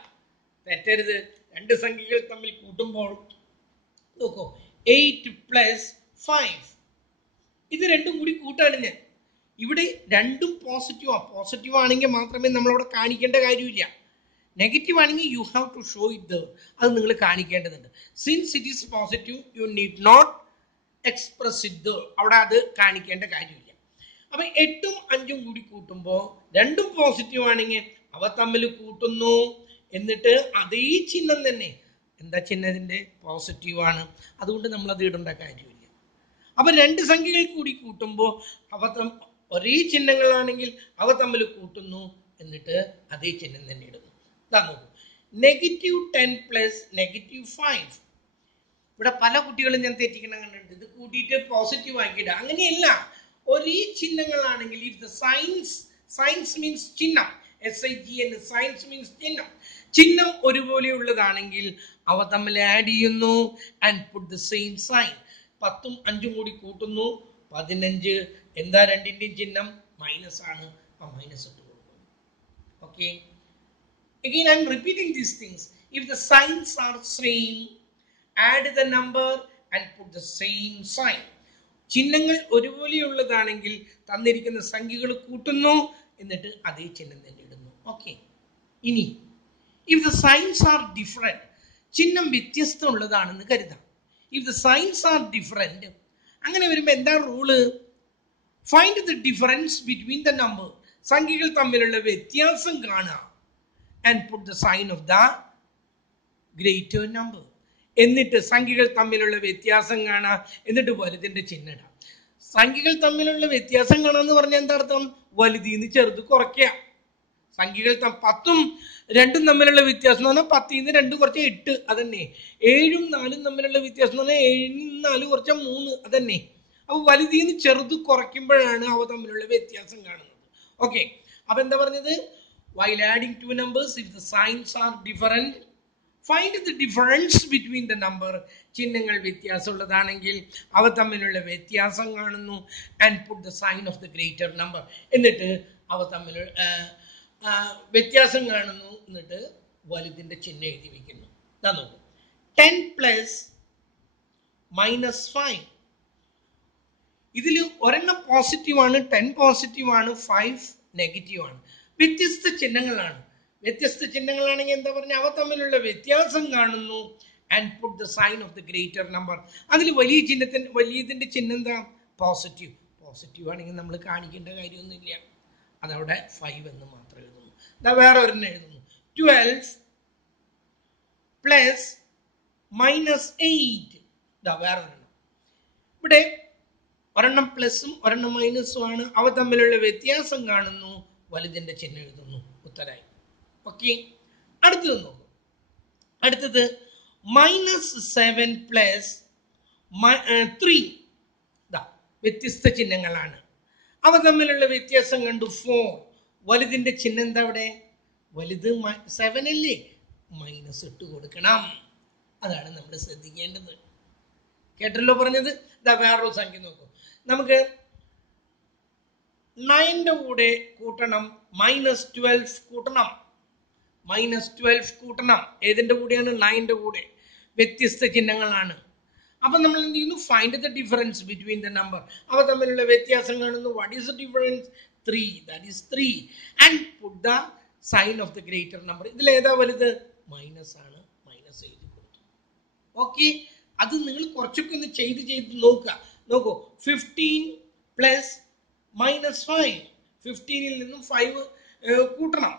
തെറ്റരുത്. 2 സംഖ്യകൾ തമ്മിൽ കൂട്ടുമ്പോൾ നോക്കൂ, 8 + 5, ഇത് രണ്ടും കൂടി കൂട്ടാണ് ഞാൻ. ഇവിടെ രണ്ടും പോസിറ്റീവ് ആണെങ്കിൽ മാത്രമേ നമ്മളവിടെ കാണിക്കേണ്ട കാര്യമില്ല. നെഗറ്റീവ് ആണെങ്കിൽ you have to show it. അത് നിങ്ങൾ കാണിക്കേണ്ടതുണ്ട്. Since it is positive you need not express it. അവിടെ അത് കാണിക്കേണ്ട കാര്യമില്ല. അപ്പൊ 8ഉം 5ഉം കൂടി കൂട്ടുമ്പോൾ രണ്ടും പോസിറ്റീവ് ആണെങ്കിൽ അവ തമ്മിൽ കൂട്ടുന്നു, എന്നിട്ട് അതേ ചിഹ്നം തന്നെ. എന്താ ചിഹ്നത്തിന്റെ? പോസിറ്റീവ് ആണ്. അതുകൊണ്ട് നമ്മൾ അത് ഇടേണ്ട കാര്യമില്ല. അപ്പൊ 2 സംഖ്യകൾ കൂടി കൂട്ടുമ്പോൾ ഒരേ ചിഹ്നങ്ങളാണെങ്കിൽ അവ തമ്മിൽ കൂട്ടുന്നു, എന്നിട്ട് അതേ ചിഹ്നം തന്നെ ഇടുന്നു. -10 + -5. ഇവിടെ പല കുട്ടികളും ഞാൻ തെറ്റിക്കണം കണ്ടിട്ടുണ്ട്. ഇത് കൂട്ടിയിട്ട് പോസിറ്റീവ് ആക്കിയിടുക. അങ്ങനെയല്ല. ഒരേ ചിഹ്നങ്ങളാണെങ്കിൽ ഇഫ് ദ സൈൻസ് മീൻസ് ചിഹ്നം, SIGN, സയൻസ് മീൻസ് ചിഹ്നം. ചിഹ്നം ഒരുപോലെയുള്ളതാണെങ്കിൽ അവ തമ്മിൽ ആഡ് ചെയ്യുന്നു and put the same sign. 10ഉം 5ഉം കൂടി കൂട്ടുന്നു, 15. എന്താ രണ്ടിന്റെയും ചിഹ്നം? മൈനസ് ആണ്. മൈനസ് ഇട്ട് കൊടുക്കുന്നു. Okay. Again, I am repeating these things. If the signs are same, add the number and put the same sign. ചിഹ്നങ്ങൾ ഒരുപോലെയുള്ളതാണെങ്കിൽ തന്നിരിക്കുന്ന സംഖ്യകൾ കൂട്ടുന്നു, എന്നിട്ട് അതേ ചിഹ്നം തന്നെ ഇടുന്നു. ഓക്കെ. ഇനി if the signs are different, ചിഹ്നം വ്യത്യസ്തമുള്ളതാണെന്ന് കരുതാം. If the signs are different, അങ്ങനെ വരുമ്പോൾ എന്താ rule? Find the difference between the number. സംഖ്യകൾ തമ്മിലുള്ള വ്യത്യാസം കാണുക and put the sign of the greater number. എന്നിട്ട് സംഖ്യകൾ തമ്മിലുള്ള വ്യത്യാസം കാണാം, എന്നിട്ട് വലുതിന്റെ ചിഹ്നം ഇടാം. സംഖ്യകൾ തമ്മിലുള്ള വ്യത്യാസം കാണാന്ന് പറഞ്ഞാൽ എന്താ അർത്ഥം? വലുതിന്ന് ചെറുത് കുറയ്ക്കുക. സംഖ്യകൾ 10ഉം 2ഉം തമ്മിലുള്ള വ്യത്യാസം എന്ന് പറഞ്ഞാൽ 10ന്ന് 2 കുറച്ച 8, അതന്നെ. 7ഉം 4ഉം തമ്മിലുള്ള വ്യത്യാസം എന്ന് പറഞ്ഞാൽ 7ന്ന് 4 കുറച്ച 3, അതന്നെ. അപ്പൊ വലുതിന്ന് ചെറുത് കുറയ്ക്കുമ്പോഴാണ് അവ തമ്മിലുള്ള വ്യത്യാസം കാണുന്നത്. ഓക്കെ, അപ്പൊ എന്താ പറഞ്ഞത്? While adding two numbers, if the signs are different, find the difference between the number. ചിഹ്നങ്ങൾ വ്യത്യാസമുള്ളതാണെങ്കിൽ അവ തമ്മിലുള്ള വ്യത്യാസം കാണുന്നു. And put the sign of the greater number. എന്നിട്ട് അവ തമ്മിലുള്ള വ്യത്യാസം കാണുന്നു, എന്നിട്ട് വലുതിന്റെ ചിഹ്നം എഴുതി വെക്കുന്നു. നോക്കൂ, 10 plus -5. ഇതിൽ ഒരെണ്ണം പോസിറ്റീവ് ആണ്, 10 പോസിറ്റീവ് ആണ്, 5 നെഗറ്റീവ് ആണ്. വ്യത്യസ്ത ചിഹ്നങ്ങളാണ്. വ്യത്യസ്ത ചിഹ്നങ്ങളാണെങ്കിൽ എന്താ പറഞ്ഞ അവ തമ്മിലുള്ള വ്യത്യാസം കാണുന്നു. And put the sign of the greater number. അതിൽ വലിയതിന്റെ ചിഹ്നം എന്താ? പോസിറ്റീവ്. പോസിറ്റീവ് ആണെങ്കിൽ നമ്മൾ കാണിക്കേണ്ട കാര്യമൊന്നുമില്ല, അതവിടെ 5 എന്ന് മാത്രം എഴുതുന്നു. വേറെ ഒരെണ്ണം എഴുതുന്നു, 12 plus -8. വേറെ ഒരെണ്ണം. ഇവിടെ ഒരെണ്ണം പ്ലസും ഒരെണ്ണം മൈനസും ആണ്, അവ തമ്മിലുള്ള വ്യത്യാസം കാണുന്നു, വലുതിന്റെ ചിഹ്നം എഴുതുന്നു. ഉത്തരായി. ഓക്കെ, അടുത്തത് നോക്കൂ. അടുത്തത് -7 plus 3. വ്യത്യസ്ത ചിഹ്നങ്ങളാണ്, അവ തമ്മിലുള്ള വ്യത്യാസം കണ്ടു, 4. വലുതിന്റെ ചിഹ്നം എന്താ അവിടെ? വലുത് 7 അല്ലേ, മൈനസ് ഇട്ട് കൊടുക്കണം. അതാണ് നമ്മൾ ശ്രദ്ധിക്കേണ്ടത്. കേട്ടല്ലോ പറഞ്ഞത്. വേറൊരു സംഖ്യ നോക്കൂ. നമുക്ക് 9ന്റെ കൂടെ കൂട്ടണം, -12 കൂട്ടണം. -12 കൂട്ടണം. ഏതിന്റെ കൂടെയാണ്? 9ന്റെ കൂടെ. വ്യത്യസ്ത ചിഹ്നങ്ങളാണ്. അപ്പൊ നമ്മൾ എന്ത് ചെയ്യുന്നു? Find the difference between the number. അവ തമ്മിലുള്ള വ്യത്യാസം കാണുന്നു. What is the difference? 3. That is 3. And put the sign of the greater number. ഇതിൽ ഏതാ വലുത്? മൈനസ് ആണ്, മൈനസ് എഴുതി കൊടുത്തു. ഓക്കെ, അത് നിങ്ങൾ കുറച്ചൊക്കെ ഒന്ന് ചെയ്ത് നോക്കുക. നോക്കൂ, 15 plus -5. 15ൽ നിന്നും 5 കൂട്ടണം.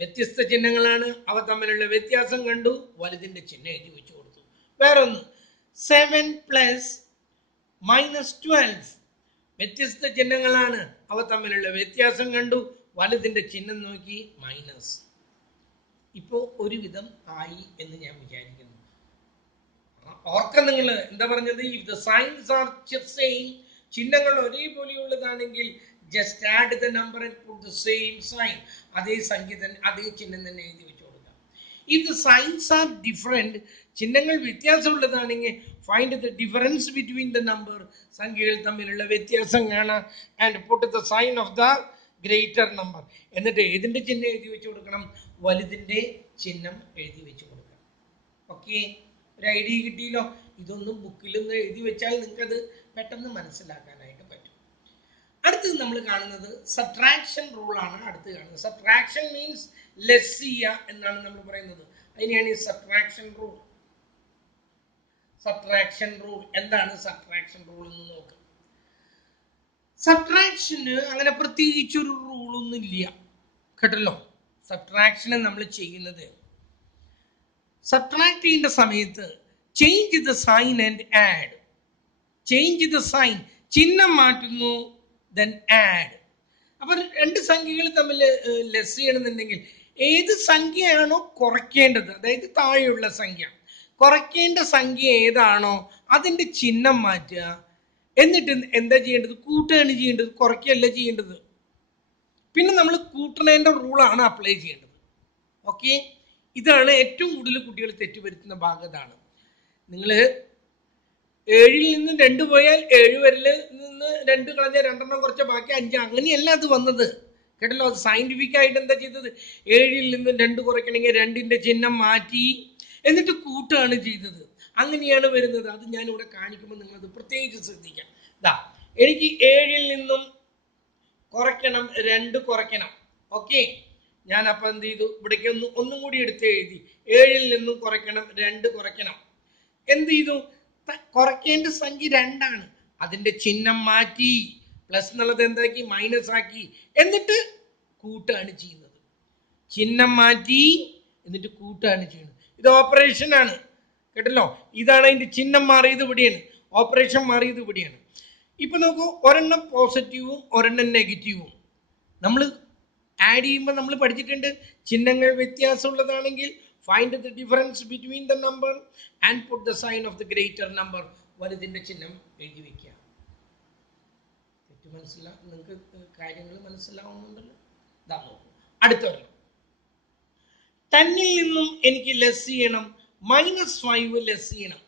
വ്യത്യസ്ത ചിഹ്നങ്ങളാണ്, അവ തമ്മിലുള്ള വ്യത്യാസം കണ്ടു, വലുതിന്റെ ചിഹ്നം എഴുതി വെച്ചു കൊടുത്തു. വേറൊന്ന് 7 plus -12. വ്യത്യസ്ത ചിഹ്നങ്ങളാണ്, അവ തമ്മിലുള്ള വ്യത്യാസം കണ്ടു, വലുതിന്റെ ചിഹ്നം നോക്കി, മൈനസ്. ഇപ്പോ ഒരുവിധം ആയി എന്ന് ഞാൻ വിചാരിക്കുന്നു. ഓർക്ക നിങ്ങൾ എന്താ പറഞ്ഞത്? If the signs are same, ചിഹ്നങ്ങൾ ഒരേപോലെയുള്ളതാണെങ്കിൽ just add the number and put the same sign. അതേ സംഖ്യ തന്നെ, അതേ ചിഹ്നം തന്നെ എഴുതി വെച്ചു കൊടുക്കാം. If the signs are different, ചിഹ്നങ്ങൾ വ്യത്യാസമുള്ളതാണെങ്കിൽ find the difference between the number. സംഖ്യകൾ തമ്മിലുള്ള വ്യത്യാസം കാണാം. And put the sign of the greater number. എന്നിട്ട് ഏതിന്റെ ചിഹ്നം എഴുതി വെച്ചു കൊടുക്കണം? വലുതിന്റെ ചിഹ്നം എഴുതി വെച്ചു കൊടുക്കണം. ഓക്കെ, ഒരു ഐഡിയ കിട്ടിയല്ലോ. ഇതൊന്നും ബുക്കിലൊന്നും എഴുതി വെച്ചാൽ നിങ്ങൾക്കത് പെട്ടെന്ന് മനസ്സിലാക്കാനായിട്ട് പറ്റും. അടുത്തത് നമ്മൾ കാണുന്നത് സബ്ട്രാക്ഷൻ റൂൾ ആണ്. അടുത്ത് കാണുന്നത് സബ്ട്രാക്ഷൻ മീൻസ് ലെസ് ചെയ്യുക എന്നാണ് നമ്മൾ പറയുന്നത്. അതിനെയാണ് ഈ സബ്ട്രാക്ഷൻ റൂൾ. സബ്ട്രാക്ഷൻ റൂൾ എന്താണ്? സബ്ട്രാക്ഷൻ റൂൾ എന്ന് നോക്കാം. സബ്ട്രാക്ഷന് അങ്ങനെ പ്രത്യേകിച്ചൊരു റൂളൊന്നും ഇല്ല, കേട്ടല്ലോ. സബ്ട്രാക്ഷന് നമ്മൾ ചെയ്യുന്നത്, സബ്ട്രാക്ട് ചെയ്യേണ്ട സമയത്ത് change the sign and add. Change the sign, ചിഹ്നം മാറ്റുന്നു, ദെൻ ആഡ്. അപ്പൊ രണ്ട് സംഖ്യകൾ തമ്മിൽ ലെസ് ചെയ്യണമെന്നുണ്ടെങ്കിൽ ഏത് സംഖ്യയാണോ കുറയ്ക്കേണ്ടത്, അതായത് താഴെയുള്ള സംഖ്യ, കുറയ്ക്കേണ്ട സംഖ്യ ഏതാണോ അതിന്റെ ചിഹ്നം മാറ്റുക. എന്നിട്ട് എന്താ ചെയ്യേണ്ടത്? കൂട്ടുകയാണ് ചെയ്യേണ്ടത്, കുറയ്ക്കുകയല്ല ചെയ്യേണ്ടത്. പിന്നെ നമ്മൾ കൂട്ടണേന്റെ റൂളാണ് അപ്ലൈ ചെയ്യേണ്ടത്. ഓക്കെ, ഇതാണ് ഏറ്റവും കൂടുതൽ കുട്ടികൾ തെറ്റുവരുത്തുന്ന ഭാഗം. ഇതാണ്, നിങ്ങൾ 7ൽ നിന്ന് 2 പോയാൽ 7 വരിൽ നിന്ന് 2 കളഞ്ഞ 2 കുറച്ച ബാക്കി 5. അങ്ങനെയല്ല അത് വന്നത്, കേട്ടല്ലോ. അത് സയന്റിഫിക് ആയിട്ട് എന്താ ചെയ്തത്? 7ൽ നിന്ന് 2 കുറയ്ക്കണമെങ്കിൽ 2ന്റെ ചിഹ്നം മാറ്റി എന്നിട്ട് കൂട്ടുകയാണ് ചെയ്തത്. അങ്ങനെയാണ് വരുന്നത്. അത് ഞാൻ ഇവിടെ കാണിക്കുമ്പോൾ നിങ്ങളത് പ്രത്യേകിച്ച് ശ്രദ്ധിക്കാം. എനിക്ക് 7ൽ നിന്നും കുറയ്ക്കണം, 2 കുറയ്ക്കണം. ഓക്കെ, ഞാൻ അപ്പൊ എന്ത് ചെയ്തു? ഇവിടേക്ക് ഒന്നും കൂടി എടുത്ത് എഴുതി. 7ൽ നിന്നും കുറയ്ക്കണം, 2 കുറയ്ക്കണം. എന്ത് ചെയ്തു? കുറയ്ക്കേണ്ട സംഖ്യ 2 ആണ്. അതിന്റെ ചിഹ്നം മാറ്റി, പ്ലസ് എന്നുള്ളത് എന്താക്കി? മൈനസ് ആക്കി. എന്നിട്ട് കൂട്ടാണ് ചെയ്യുന്നത്. ചിഹ്നം മാറ്റി എന്നിട്ട് കൂട്ടാണ് ചെയ്യുന്നത്. ഇത് ഓപ്പറേഷൻ ആണ് കേട്ടല്ലോ. ഇതാണ് അതിന്റെ ചിഹ്നം മാറിയത് ഇവിടെയാണ്, ഓപ്പറേഷൻ മാറിയത് ഇവിടെയാണ്. ഇപ്പൊ നോക്കൂ, ഒരെണ്ണം പോസിറ്റീവും ഒരെണ്ണം നെഗറ്റീവും നമ്മൾ ആഡ് ചെയ്യുമ്പോൾ നമ്മൾ പഠിച്ചിട്ടുണ്ട്, ചിഹ്നങ്ങൾ വ്യത്യാസമുള്ളതാണെങ്കിൽ find the difference between the number and put the sign of the greater number. വലുതിന്റെ ചിഹ്നം എഴുതി വെക്കുക. തെറ്റ് നിങ്ങൾക്ക് കാര്യങ്ങൾ മനസ്സിലാവുന്നുണ്ടല്ലോ. ഇതാ നോക്കൂ, അടുത്ത ഒരെണ്ണം 10ൽ നിന്നും എനിക്ക് ലെസ് ചെയ്യണം, -5 ലെസ് ചെയ്യണം.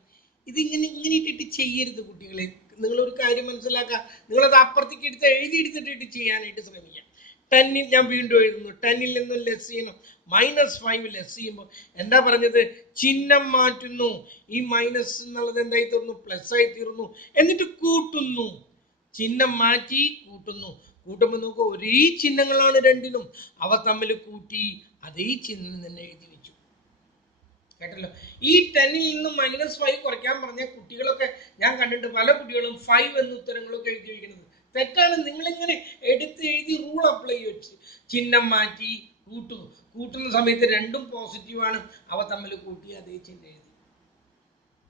ഇതിങ്ങനെ ഇട്ടിട്ട് ചെയ്യരുത് കുട്ടികളെ. നിങ്ങളൊരു കാര്യം മനസ്സിലാക്കുക, നിങ്ങളത് അപ്പുറത്തേക്ക് എഴുതിയെടുത്തിട്ട് ചെയ്യാനായിട്ട് ശ്രമിക്കാം. 10ൽ ഞാൻ വീണ്ടും എഴുതുന്നു, 10ൽ നിന്നും ലെസ് ചെയ്യണം, -5 ലെസ് ചെയ്യുമ്പോൾ എന്താ പറഞ്ഞത്? ചിഹ്നം മാറ്റുന്നു. ഈ മൈനസ് എന്നുള്ളത് എന്തായി തീർന്നു? പ്ലസ് ആയി തീർന്നു. എന്നിട്ട് കൂട്ടുന്നു, ചിഹ്നം മാറ്റി കൂട്ടുന്നു. കൂട്ടുമ്പോൾ നോക്കുക, ഒരേ ചിഹ്നങ്ങളാണ് രണ്ടിനും. അവ തമ്മിൽ കൂട്ടി അതേ ചിഹ്നം തന്നെ എഴുതി വെച്ചു. കേട്ടല്ലോ. ഈ 10ൽ നിന്നും -5 കുറയ്ക്കാൻ പറഞ്ഞ കുട്ടികളൊക്കെ ഞാൻ കണ്ടിട്ടുണ്ട്, പല കുട്ടികളും 5 എന്ന ഉത്തരങ്ങളൊക്കെ എഴുതി വയ്ക്കുന്നത് തെറ്റാണ്. നിങ്ങളിങ്ങനെ എഴുതി റൂൾ അപ്ലൈ വെച്ച് ചിഹ്നം മാറ്റി കൂട്ടുന്നു. കൂട്ടുന്ന സമയത്ത് രണ്ടും പോസിറ്റീവാണ്, അവ തമ്മിൽ കൂട്ടി അതേ ചിഹ്നം എഴുതി.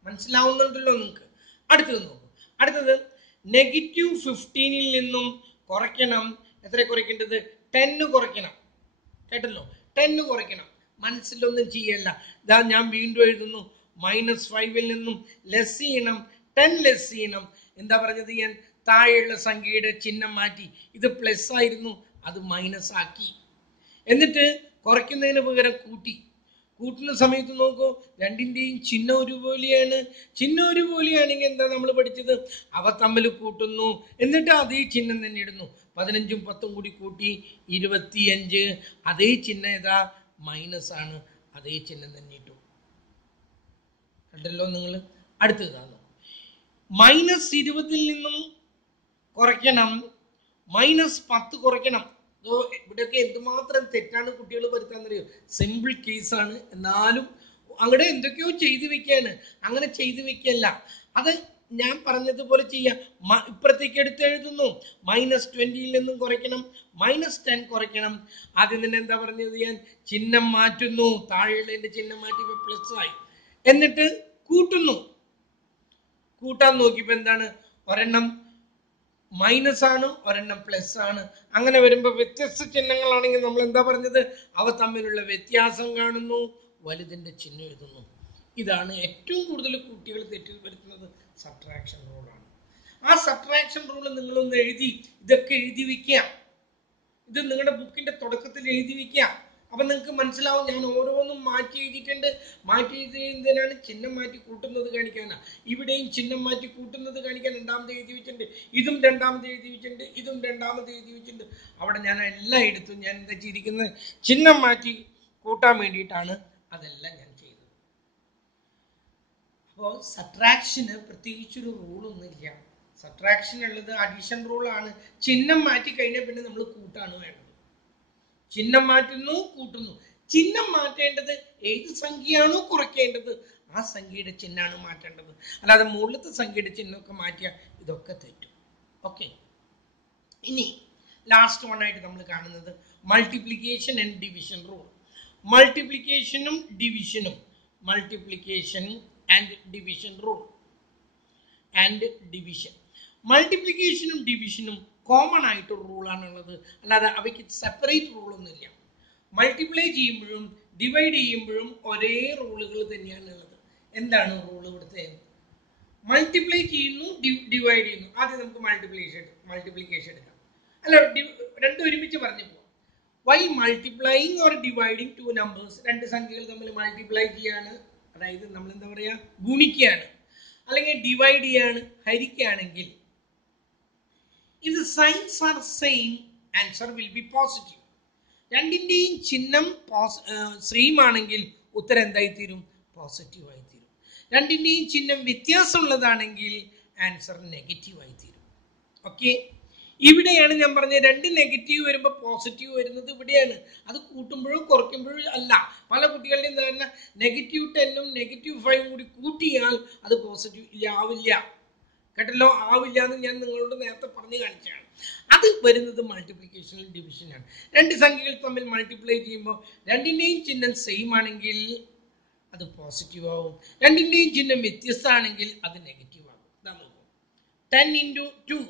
മനസ്സിലാവുന്നുണ്ടല്ലോ നിങ്ങൾക്ക്? അടുത്തത് നോക്കൂ. അടുത്തത് -15ൽ നിന്നും കുറയ്ക്കണം. എത്ര കുറയ്ക്കേണ്ടത്? 10 കുറയ്ക്കണം. കേട്ടല്ലോ, 10 കുറയ്ക്കണം. മനസ്സിലൊന്നും ചെയ്യല്ല. ഇതാ ഞാൻ വീണ്ടും എഴുതുന്നു, -5ൽ നിന്നും ലെസ് ചെയ്യണം, 10 ലെസ് ചെയ്യണം. എന്താ പറഞ്ഞത് ഞാൻ? താഴെയുള്ള സംഖ്യയുടെ ചിഹ്നം മാറ്റി. ഇത് പ്ലസ് ആയിരുന്നു, അത് മൈനസ് ആക്കി. എന്നിട്ട് കുറയ്ക്കുന്നതിന് പകരം കൂട്ടി. കൂട്ടുന്ന സമയത്ത് നോക്കൂ, രണ്ടിന്റെയും ചിഹ്നം ഒരുപോലെയാണ്. ചിഹ്നം ഒരുപോലെയാണെങ്കിൽ എന്താ നമ്മൾ പഠിച്ചത്? അവ തമ്മിൽ കൂട്ടുന്നു, എന്നിട്ട് അതേ ചിഹ്നം തന്നെ ഇടുന്നു. 15ഉം 10ഉം കൂടി കൂട്ടി 25. അതേ ചിഹ്നം ഏതാ? മൈനസ് ആണ്, അതേ ചിഹ്നം തന്നെ ഇട്ടു. കണ്ടല്ലോ നിങ്ങൾ? അടുത്തതാണ് -20ൽ നിന്നും കുറയ്ക്കണം, -10 കുറയ്ക്കണം. ഇവിടെയൊക്കെ എന്തുമാത്രം തെറ്റാണ് കുട്ടികൾ വരുത്താന്നറിയോ? സിമ്പിൾ കേസാണ്, എന്നാലും അവിടെ എന്തൊക്കെയോ ചെയ്തു വെക്കാണ്. അങ്ങനെ ചെയ്തു വെക്കല്ല, അത് ഞാൻ പറഞ്ഞതുപോലെ ചെയ്യാം. ഇപ്പുറത്തേക്ക് എടുത്ത് എഴുതുന്നു, -20ൽ നിന്നും കുറയ്ക്കണം, -10 കുറയ്ക്കണം. ആദ്യം തന്നെ എന്താ പറഞ്ഞത് ഞാൻ? ചിഹ്നം മാറ്റുന്നു, താഴെയുള്ളതിന്റെ ചിഹ്നം മാറ്റി പ്ലസ് ആയി. എന്നിട്ട് കൂട്ടുന്നു. കൂട്ടാൻ നോക്കിയപ്പോ എന്താണ്? ഒരെണ്ണം മൈനസ് ആണ്, ഒരെണ്ണം പ്ലസ് ആണ്. അങ്ങനെ വരുമ്പോ വ്യത്യസ്ത ചിഹ്നങ്ങളാണെങ്കിൽ നമ്മൾ എന്താ പറഞ്ഞത്? അവ തമ്മിലുള്ള വ്യത്യാസം കാണുന്നു, വലുതിന്റെ ചിഹ്നം എഴുതുന്നു. ഇതാണ് ഏറ്റവും കൂടുതൽ കുട്ടികൾ തെറ്റിൽ വരുത്തുന്നത്. സബ്ട്രാക്ഷൻ റൂളാണ്. ആ സബ്ട്രാക്ഷൻ റൂൾ നിങ്ങളൊന്ന് ഇതൊക്കെ എഴുതി വെക്കുക. ഇത് നിങ്ങളുടെ ബുക്കിന്റെ തുടക്കത്തിൽ എഴുതി വെക്കുക. അപ്പൊ നിങ്ങൾക്ക് മനസ്സിലാവും ഞാൻ ഓരോന്നും മാറ്റി എഴുതിയിട്ടുണ്ട്. മാറ്റി എഴുതിയതിനാണ് ചിഹ്നം മാറ്റി കൂട്ടുന്നത് കാണിക്കാനാ. ഇവിടെയും ചിഹ്നം മാറ്റി കൂട്ടുന്നത് കാണിക്കാൻ രണ്ടാമത് എഴുതി വെച്ചിട്ടുണ്ട്. ഇതും രണ്ടാമത് എഴുതി വെച്ചിട്ടുണ്ട്, ഇതും രണ്ടാമത് എഴുതി വെച്ചിട്ടുണ്ട്. അവിടെ ഞാൻ എല്ലാം എടുത്തു. ഞാൻ എന്താ ചെയ്തിരിക്കുന്നത്? ചിഹ്നം മാറ്റി കൂട്ടാൻ വേണ്ടിയിട്ടാണ് അതെല്ലാം ഞാൻ ചെയ്തത്. അപ്പോൾ സബ്ട്രാക്ഷന് പ്രത്യേകിച്ചൊരു റൂളൊന്നുമില്ല. സബ്ട്രാക്ഷൻ ഉള്ളത് അഡീഷൻ റൂളാണ്. ചിഹ്നം മാറ്റി കഴിഞ്ഞാൽ പിന്നെ നമ്മൾ കൂട്ടാണ് വേണ്ടത്. ചിഹ്നം മാറ്റുന്നു, കൂട്ടുന്നു. ചിഹ്നം മാറ്റേണ്ടത് ഏത് സംഖ്യയാണോ കുറയ്ക്കേണ്ടത് ആ സംഖ്യയുടെ ചിഹ്നമാണ് മാറ്റേണ്ടത്. അല്ലാതെ മുകളിലത്തെ സംഖ്യയുടെ ചിഹ്നമൊക്കെ മാറ്റിയാൽ ഇതൊക്കെ തെറ്റും. ഓക്കെ, ഇനി ലാസ്റ്റ് വൺ ആയിട്ട് നമ്മൾ കാണുന്നത് മൾട്ടിപ്ലിക്കേഷൻ ആൻഡ് ഡിവിഷൻ റൂൾ. മൾട്ടിപ്ലിക്കേഷനും ഡിവിഷനും, multiplication and division rule and division. മൾട്ടിപ്ലിക്കേഷനും ഡിവിഷനും കോമൺ ആയിട്ട് റൂളാണുള്ളത്, അല്ലാതെ അവയ്ക്ക് സെപ്പറേറ്റ് റൂളൊന്നുമില്ല. മൾട്ടിപ്ലൈ ചെയ്യുമ്പോഴും ഡിവൈഡ് ചെയ്യുമ്പോഴും ഒരേ റൂളുകൾ തന്നെയാണ് ഉള്ളത്. എന്താണ് റൂൾ ഇവിടുത്തെ? മൾട്ടിപ്ലൈ ചെയ്യുന്നു, ഡിവൈഡ് ചെയ്യുന്നു. ആദ്യം നമുക്ക് മൾട്ടിപ്ലിക്കേഷൻ എടുക്കാം. അല്ല, രണ്ടും ഒരുമിച്ച് പറഞ്ഞു പോവാം. Why multiplying or dividing two numbers, രണ്ട് സംഖ്യകൾ തമ്മിൽ മൾട്ടിപ്ലൈ ചെയ്യാണ്, അതായത് നമ്മൾ എന്താ പറയാ, ഗുണിക്കുകയാണ്, അല്ലെങ്കിൽ ഡിവൈഡ് ചെയ്യാണ്, ഹരിക്കുകയാണെങ്കിൽ if the signs are same, answer will be positive. രണ്ടിന്റെയും ചിഹ്നം സെയിം ആണെങ്കിൽ ഉത്തരം എന്തായി തീരും? പോസിറ്റീവ് ആയി തീരും. രണ്ടിന്റെയും ചിഹ്നം വ്യത്യാസമുള്ളതാണെങ്കിൽ ആൻസർ നെഗറ്റീവ് ആയി തീരും. ഓക്കെ, ഇവിടെയാണ് ഞാൻ പറഞ്ഞത് രണ്ട് നെഗറ്റീവ് വരുമ്പോൾ പോസിറ്റീവ് വരുന്നത് ഇവിടെയാണ്. അത് കൂട്ടുമ്പോഴും കുറയ്ക്കുമ്പോഴും അല്ല. പല കുട്ടികളുടെയും തന്നെ -10ഉം -5ഉം കൂടി കൂട്ടിയാൽ അത് പോസിറ്റീവ് ആവില്ല. കേട്ടല്ലോ, ആവില്ല എന്ന് ഞാൻ നിങ്ങളോട് നേരത്തെ പറഞ്ഞു കാണിച്ചതാണ്. അത് വരുന്നത് മൾട്ടിപ്ലിക്കേഷനിൽ ഡിവിഷനാണ്. രണ്ട് സംഖ്യകൾ തമ്മിൽ മൾട്ടിപ്ലൈ ചെയ്യുമ്പോൾ രണ്ടിന്റെയും ചിഹ്നം സെയിം ആണെങ്കിൽ അത് പോസിറ്റീവ് ആവും. രണ്ടിൻ്റെയും ചിഹ്നം വ്യത്യസ്തമാണെങ്കിൽ അത് നെഗറ്റീവ് ആകും. ഇതാ നോക്കൂ, 10 into 2,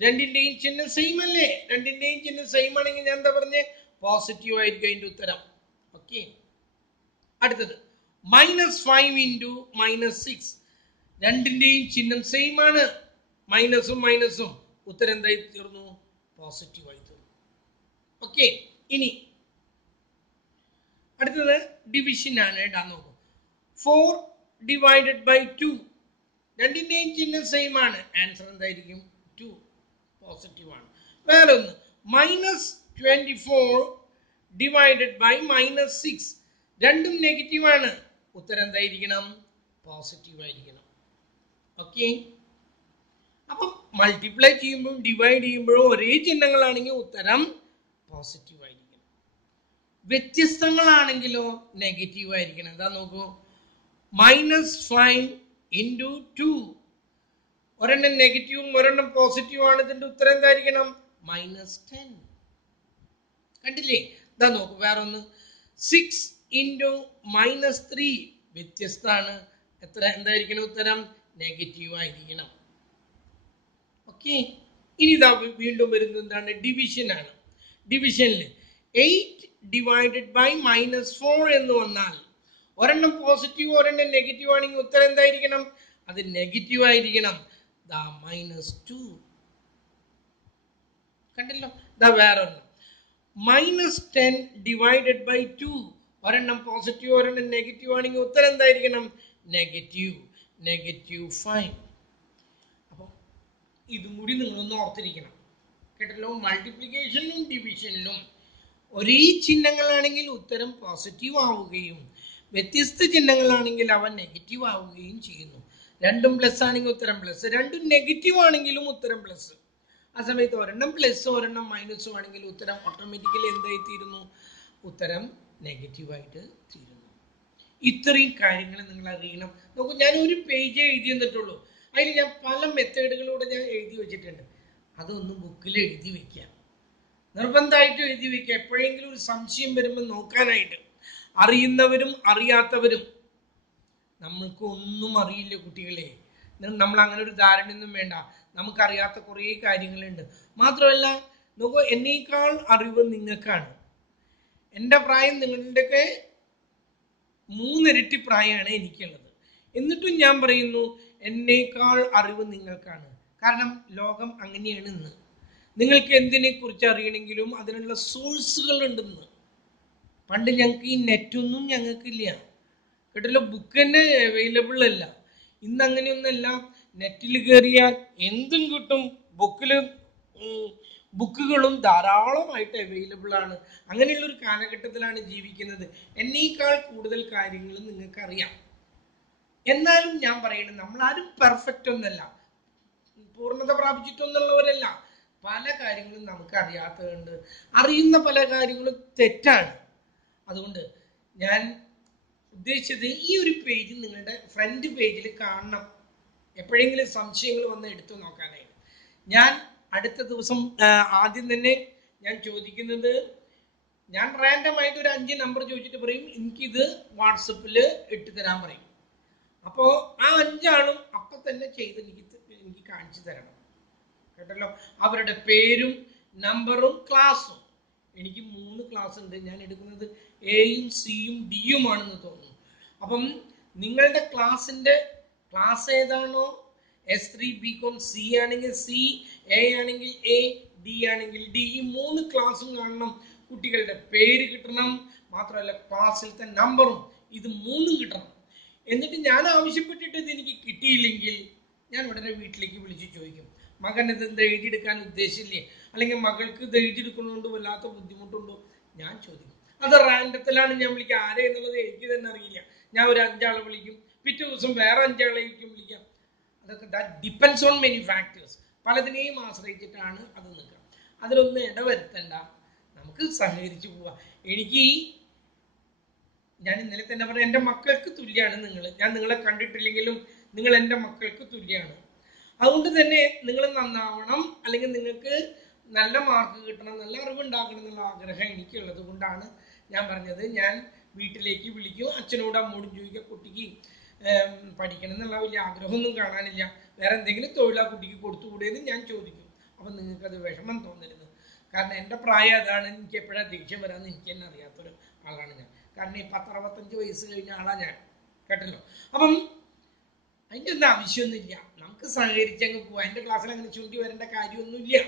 രണ്ടിൻ്റെയും ചിഹ്നം സെയിം അല്ലേ? രണ്ടിൻ്റെയും ചിഹ്നം സെയിം ആണെങ്കിൽ ഞാൻ എന്താ പറഞ്ഞേ? പോസിറ്റീവ് ആയിരിക്കും അതിൻ്റെ ഉത്തരം. ഓക്കെ, അടുത്തത് -5 into -6, രണ്ടിൻ്റെയും ചിഹ്നം സെയിം ആണ്, മൈനസും മൈനസും, ഉത്തരം എന്തായി തീർന്നു? പോസിറ്റീവ് ആയി തീർന്നു. ഓക്കെ, ഇനി അടുത്തത് ഡിവിഷൻ ആണ്. ഇടാൻ നോക്കൂ, 4 divided by 2, രണ്ടിൻ്റെയും ചിഹ്നം സെയിം ആണ്, ആൻസർ എന്തായിരിക്കും? 2, പോസിറ്റീവ് ആണ്. വേറെ ഒന്ന് -24 divided by -6, രണ്ടും നെഗറ്റീവ് ആണ്, ഉത്തരം എന്തായിരിക്കണം? പോസിറ്റീവ് ആയിരിക്കണം. ഓക്കെ, അപ്പം മൾട്ടിപ്ലൈ ചെയ്യുമ്പോഴും ഡിവൈഡ് ചെയ്യുമ്പോഴും ഒരേ ചിഹ്നങ്ങളാണെങ്കിൽ ഉത്തരം പോസിറ്റീവ് ആയിരിക്കണം. വ്യത്യസ്തങ്ങളാണെങ്കിലോ നെഗറ്റീവ് ആയിരിക്കണം. എന്താ നോക്കൂ, -5 into 2, ഒരെണ്ണം നെഗറ്റീവും ഒരെണ്ണം പോസിറ്റീവ് ആണ്, ഇതിന്റെ ഉത്തരം എന്തായിരിക്കണം? -10. കണ്ടില്ലേ? ഇതാ നോക്കൂ, വേറെ ഒന്ന് 6 into -3, വ്യത്യസ്തമാണ്, എത്ര എന്തായിരിക്കണം ഉത്തരം? നെഗറ്റീവ് ആയിരിക്കണം. ഓക്കെ, ഇനി ഇതാ വീണ്ടും വരുന്നത് എന്താണ്? ഡിവിഷൻ ആണ്. ഡിവിഷനിൽ 8 divided by -4 എന്ന് വന്നാൽ ഒരെണ്ണം പോസിറ്റീവ് ഒരെണ്ണം നെഗറ്റീവ് ആണെങ്കിൽ ഉത്തരം എന്തായിരിക്കണം? അത് നെഗറ്റീവ് ആയിരിക്കണം. -2. കണ്ടല്ലോ? ഇതാ വേറെ ഒരെണ്ണം -10 divided by 2, ഒരെണ്ണം പോസിറ്റീവ് ഒരെണ്ണം നെഗറ്റീവ് ആണെങ്കിൽ ഉത്തരം എന്തായിരിക്കണം? -5. അപ്പം ഇതും കൂടി നിങ്ങളൊന്ന് ഓർത്തിരിക്കണം. കേട്ടല്ലോ? മൾട്ടിപ്ലിക്കേഷനിലും ഡിവിഷനിലും ഒരേ ചിഹ്നങ്ങളാണെങ്കിൽ ഉത്തരം പോസിറ്റീവ് ആവുകയും വ്യത്യസ്ത ചിഹ്നങ്ങളാണെങ്കിൽ അവ നെഗറ്റീവ് ആവുകയും ചെയ്യുന്നു. രണ്ടും പ്ലസ് ആണെങ്കിൽ ഉത്തരം പ്ലസ്, രണ്ടും നെഗറ്റീവ് ആണെങ്കിലും ഉത്തരം പ്ലസ്. ആ സമയത്ത് ഒരെണ്ണം പ്ലസ് ഒരെണ്ണം മൈനസും ആണെങ്കിൽ ഉത്തരം ഓട്ടോമാറ്റിക്കലി എന്തായി തീരുന്നു? ഉത്തരം നെഗറ്റീവായിട്ട് തീരുന്നു. ഇത്രയും കാര്യങ്ങൾ നിങ്ങൾ അറിയണം. നോക്കൂ, ഞാൻ ഒരു പേജ് എഴുതി തന്നിട്ടുള്ളൂ, അതിൽ ഞാൻ പല മെത്തേഡുകളൂടെ ഞാൻ എഴുതി വെച്ചിട്ടുണ്ട്. അതൊന്ന് ബുക്കിൽ എഴുതി വെക്കാം, നിർബന്ധമായിട്ടും എഴുതി വെക്കുക. എപ്പോഴെങ്കിലും ഒരു സംശയം വരുമ്പോൾ നോക്കാനായിട്ട്. അറിയുന്നവരും അറിയാത്തവരും, നമ്മൾക്ക് ഒന്നും അറിയില്ല കുട്ടികളെ, നമ്മൾ അങ്ങനെ ഒരു ധാരണയൊന്നും വേണ്ട. നമുക്കറിയാത്ത കുറേ കാര്യങ്ങളുണ്ട്. മാത്രമല്ല നോക്കൂ, എന്നേക്കാൾ അറിവ് നിങ്ങൾക്കാണ്. എൻ്റെ പ്രായം നിങ്ങളുടെയൊക്കെ 3 ഇരട്ടി പ്രായമാണ് എനിക്കുള്ളത്. എന്നിട്ടും ഞാൻ പറയുന്നു എന്നേക്കാൾ അറിവ് നിങ്ങൾക്കാണ്. കാരണം ലോകം അങ്ങനെയാണ് ഇന്ന്. നിങ്ങൾക്ക് എന്തിനെ കുറിച്ച് അറിയണമെങ്കിലും അതിനുള്ള സോഴ്സുകൾ ഉണ്ടെന്ന്. പണ്ട് ഞങ്ങൾക്ക് ഈ നെറ്റൊന്നും ഞങ്ങൾക്കില്ല, കേട്ടല്ലോ? ബുക്ക് തന്നെ അവൈലബിൾ അല്ല. ഇന്ന് അങ്ങനെയൊന്നല്ല, നെറ്റിൽ കയറിയാൽ എന്തും കിട്ടും. ബുക്കുകളും ധാരാളമായിട്ട് അവൈലബിൾ ആണ്. അങ്ങനെയുള്ളൊരു കാലഘട്ടത്തിലാണ് ജീവിക്കുന്നത്. എന്നേക്കാൾ കൂടുതൽ കാര്യങ്ങൾ നിങ്ങൾക്ക് അറിയാം. എന്നാലും ഞാൻ പറയുന്നത്, നമ്മളാരും പെർഫെക്റ്റ് ഒന്നല്ല, പൂർണ്ണത പ്രാപിച്ചിട്ടൊന്നുള്ളവരല്ല. പല കാര്യങ്ങളും നമുക്ക് അറിയാത്തതുണ്ട്, അറിയുന്ന പല കാര്യങ്ങളും തെറ്റാണ്. അതുകൊണ്ട് ഞാൻ ഉദ്ദേശിച്ചത് ഈ ഒരു പേജ് നിങ്ങളുടെ ഫ്രണ്ട് പേജിൽ കാണണം, എപ്പോഴെങ്കിലും സംശയങ്ങൾ വന്ന് എടുത്തു നോക്കാനായിട്ട്. ഞാൻ അടുത്ത ദിവസം ആദ്യം തന്നെ ഞാൻ ചോദിക്കുന്നത്, ഞാൻ റാൻഡം ആയിട്ട് ഒരു 5 നമ്പർ ചോദിച്ചിട്ട് പറയും എനിക്കിത് വാട്സപ്പിൽ ഇട്ട് തരാൻ പറയും. അപ്പോൾ ആ 5 ആളും അപ്പം തന്നെ ചെയ്ത് എനിക്ക് കാണിച്ചു തരണം, കേട്ടല്ലോ? അവരുടെ പേരും നമ്പറും ക്ലാസ്സും. എനിക്ക് 3 ക്ലാസ് ഉണ്ട്. ഞാൻ എടുക്കുന്നത് എയും സിയും ഡിയും ആണെന്ന് തോന്നുന്നു. അപ്പം നിങ്ങളുടെ ക്ലാസ് ഏതാണോ, S3 BCom, സി ആണെങ്കിൽ സി, എ ആണെങ്കിൽ എ, ഡി ആണെങ്കിൽ ഡി, ഈ 3 ക്ലാസ്സും കാണണം. കുട്ടികളുടെ പേര് കിട്ടണം, മാത്രമല്ല ക്ലാസ്സിലത്തെ നമ്പറും, ഇത് 3ഉം കിട്ടണം. എന്നിട്ട് ഞാൻ ആവശ്യപ്പെട്ടിട്ട് ഇത് എനിക്ക് കിട്ടിയില്ലെങ്കിൽ ഞാൻ ഉടനെ വീട്ടിലേക്ക് വിളിച്ച് ചോദിക്കും, മകൻ ഇത് എന്താ എഴുതിയെടുക്കാൻ ഉദ്ദേശമില്ലേ, അല്ലെങ്കിൽ മകൾക്ക് ഇത് എഴുതിയെടുക്കുന്നതുകൊണ്ട് വല്ലാത്ത ബുദ്ധിമുട്ടുണ്ടോ, ഞാൻ ചോദിക്കും. അത് റാൻഡത്തിലാണ് ഞാൻ വിളിക്കുക. ആരെ എന്നുള്ളത് എനിക്ക് തന്നെ അറിയില്ല. ഞാൻ ഒരു 5 ആളെ വിളിക്കും, പിറ്റേ ദിവസം വേറെ 5 ആളേക്കും വിളിക്കാം. അതൊക്കെ that depends on many factors. പലതിനെയും ആശ്രയിച്ചിട്ടാണ് അത് നിൽക്കുക. അതിലൊന്നും ഇടവരുത്തണ്ട, നമുക്ക് സഹകരിച്ചു പോവാം. ഞാൻ ഇന്നലെ തന്നെ പറഞ്ഞു, എൻ്റെ മക്കൾക്ക് തുല്യമാണ് നിങ്ങൾ. ഞാൻ നിങ്ങളെ കണ്ടിട്ടില്ലെങ്കിലും നിങ്ങൾ എൻ്റെ മക്കൾക്ക് തുല്യമാണ്. അതുകൊണ്ട് തന്നെ നിങ്ങൾ നന്നാവണം, അല്ലെങ്കിൽ നിങ്ങൾക്ക് നല്ല മാർക്ക് കിട്ടണം, നല്ല അറിവുണ്ടാക്കണം എന്നുള്ള ആഗ്രഹം എനിക്കുള്ളത് കൊണ്ടാണ് ഞാൻ പറഞ്ഞത്. ഞാൻ വീട്ടിലേക്ക് വിളിക്കും, അച്ഛനോടും അമ്മോടും ചോദിക്കുക കുട്ടിക്ക് പഠിക്കണം എന്നുള്ള വലിയ ആഗ്രഹമൊന്നും കാണാനില്ല, വേറെ എന്തെങ്കിലും തൊഴിൽ ആ കുട്ടിക്ക് കൊടുത്തുകൂടെയെന്ന് ഞാൻ ചോദിക്കും. അപ്പം നിങ്ങൾക്കത് വിഷമം തോന്നരുത്. കാരണം എൻ്റെ പ്രായം അതാണ്, എനിക്ക് എപ്പോഴാണ് ദേഷ്യം വരാമെന്ന് എനിക്ക് തന്നെ അറിയാത്തൊരു ആളാണ് ഞാൻ. കാരണം ഈ 10-65 വയസ്സ് കഴിഞ്ഞ ആളാണ് ഞാൻ, കേട്ടല്ലോ. അപ്പം അതിൻ്റെ ഒന്നും ആവശ്യമൊന്നുമില്ല, നമുക്ക് സഹകരിച്ചങ്ങ് പോവാം. എൻ്റെ ക്ലാസ്സിൽ അങ്ങനെ ചൂണ്ടി വരേണ്ട കാര്യമൊന്നുമില്ല.